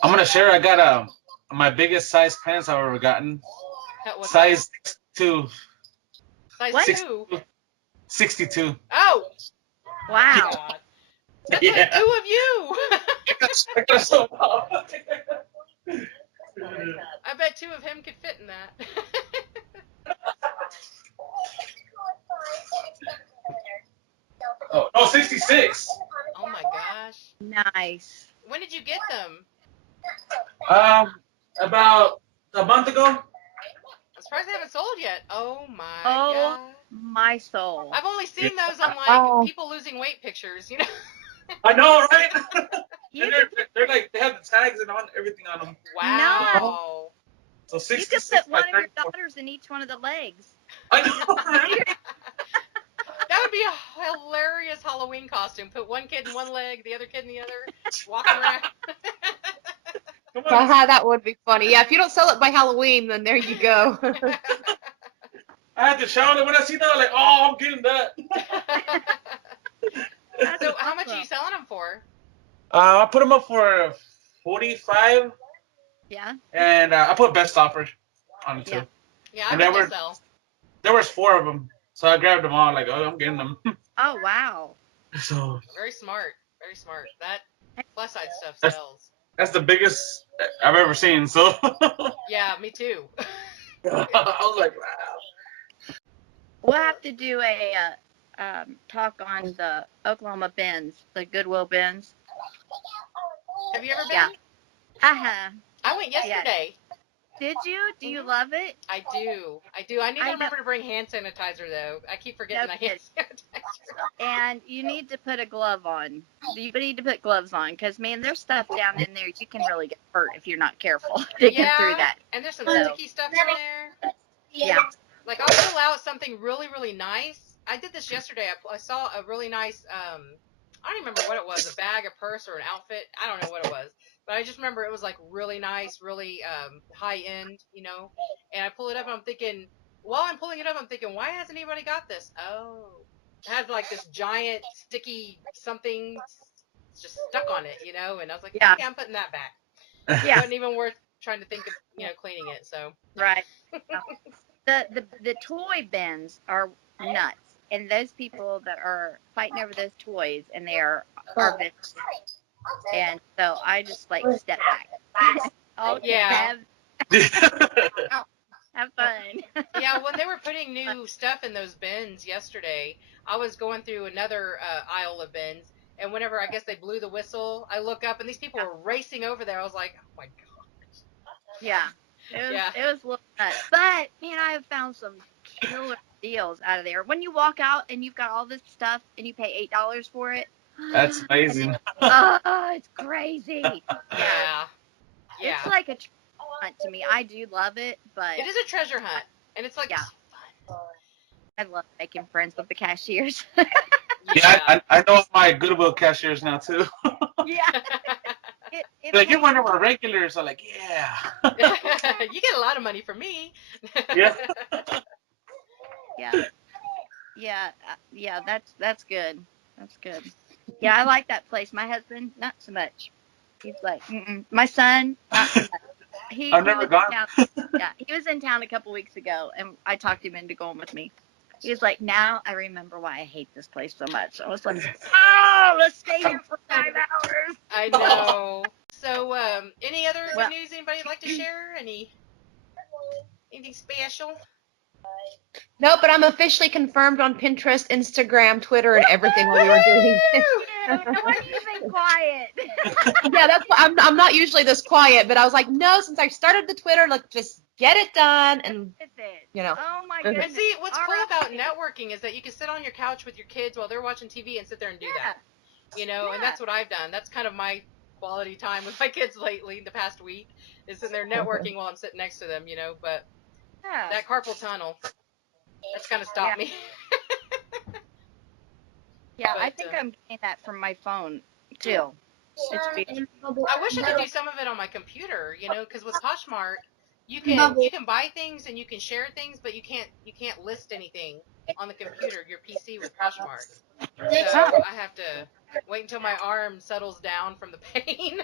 I'm gonna share. I got my biggest size pants I've ever gotten. Size 2. Size What? 2? 62. Oh! Wow. God. That's Yeah. like 2 of you! I bet 2 of him could fit in that. Oh, no, 66. Oh my gosh. Nice. When did you get them? About a month ago. I'm surprised they haven't sold yet. Oh my Oh god. my soul. I've only seen those on like Wow. people losing weight pictures, you know? I know, right? You And could, they're like, they have the tags and everything on them. Wow. So you 66 could put by one of your 34. daughters in each one of the legs. I know, right? That would be a hilarious Halloween costume. Put one kid in one leg, the other kid in the other, walking around. Come on. Haha, that would be funny. Yeah, if you don't sell it by Halloween, then there you go. I had to shout it when I see that. I'm like, oh, I'm getting that. That's So how much are awesome. you selling them for? I put them up for 45, Yeah. and I put best offer on it too. Yeah. Yeah, I And bet there they were- sell. There was 4 of them, so I grabbed them all. Like, oh, I'm getting them. Oh wow. So Very smart. Very smart. That plus size stuff That's- sells. that's the biggest I've ever seen. So Yeah, me too. I was like, wow. We'll have to do a talk on the Oklahoma bins, the Goodwill bins. Have you ever been? Yeah. Uh-huh. I went yesterday. Did you? Do you love it? I do. I need to I remember to bring hand sanitizer though. I keep forgetting Okay. I hand sanitizer. And you need to put a glove on. You need to put gloves on because, man, there's stuff down in there. You can really get hurt if you're not careful digging through that. And there's some So- sticky stuff in there. Yeah. Like I'll pull out something really, really nice. I did this yesterday. I saw a really nice, I don't even remember what it was, a bag, a purse, or an outfit. I don't know what it was. But I just remember it was like really nice, really high end, you know. And I pull it up and I'm thinking, while I'm pulling it up, I'm thinking, why hasn't anybody got this? Oh, it has like this giant sticky something just stuck on it, you know. And I was like, Yeah. okay, I'm putting that back. It Yeah. wasn't even worth trying to think of, you know, cleaning it. So Right. The toy bins are nuts, and those people that are fighting over those toys, and they are vicious. And so I just like step back. Oh Yeah. Have fun. yeah, when they were putting new stuff in those bins yesterday, I was going through another aisle of bins, and whenever I guess they blew the whistle, I look up and these people were racing over there. I was like, oh my gosh. Yeah. It was a little nuts. But man, I have found some killer deals out of there. When you walk out and you've got all this stuff and you pay $8 for it. That's amazing. It's crazy. Yeah. It's like a treasure hunt to me. I do love it, but It is a treasure hunt, and it's like Yeah. fun. I love making friends with the cashiers. Yeah, I know my Goodwill cashiers now too. Yeah. Like, you're one of our regulars. I'm like, yeah. You get a lot of money from me. Yeah. Yeah. That's good. That's good. Yeah, I like that place. My husband, not so much. He's like, my son, not so much. I've never was gone. in town. Yeah, he was in town a couple weeks ago, and I talked him into going with me. He was like, now I remember why I hate this place so much. I was like, let's stay here for 5 hours. I know. So, any other good news anybody'd like to share? Anything special? No, but I'm officially confirmed on Pinterest, Instagram, Twitter, and everything while we were doing it. Yeah, why are you being quiet? Yeah, that's why I'm not usually this quiet, but I was like, no, since I started the Twitter, let's just get it done, and you know. Oh my And goodness. see, what's All cool right. about networking is that you can sit on your couch with your kids while they're watching TV and sit there and do that. You know, and that's what I've done. That's kind of my quality time with my kids lately, the past week, is sitting there networking while I'm sitting next to them, you know, but Yeah. that carpal tunnel, that's kind of stopped me. Yeah, I But, think I'm getting that from my phone too. It's beautiful. I wish I could do some of it on my computer, you know, because with Poshmark, you can buy things and you can share things, but you can't list anything on the computer, your PC with Poshmark. So I have to wait until my arm settles down from the pain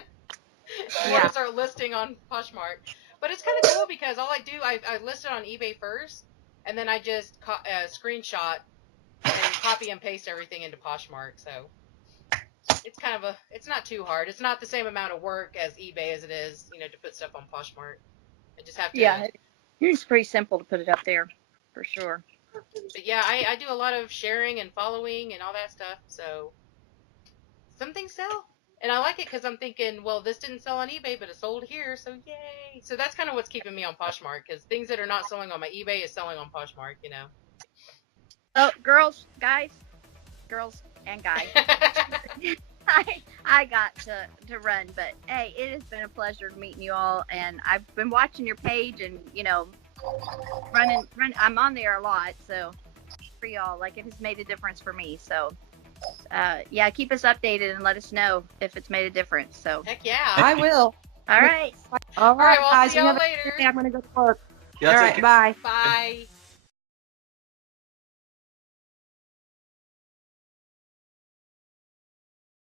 before I start listing on Poshmark. But it's kind of cool because all I do, I list it on eBay first, and then I just screenshot and copy and paste everything into Poshmark. So it's kind of it's not too hard. It's not the same amount of work as eBay as it is, you know, to put stuff on Poshmark. I just have to. Yeah, it's pretty simple to put it up there, for sure. But yeah, I do a lot of sharing and following and all that stuff. So some things sell. And I like it because I'm thinking, well, this didn't sell on eBay, but it sold here, so yay. So that's kind of what's keeping me on Poshmark, because things that are not selling on my eBay is selling on Poshmark, you know. Oh, girls and guys. I got to run, but hey, it has been a pleasure meeting you all, and I've been watching your page, and you know, running. I'm on there a lot, so for y'all, like, it has made a difference for me. So, yeah, keep us updated and let us know if it's made a difference. So, Heck yeah. I will. all right. All right, well, guys. see y'all you have a later. good day. I'm gonna go to work. Yeah, All take right, care. bye. Bye.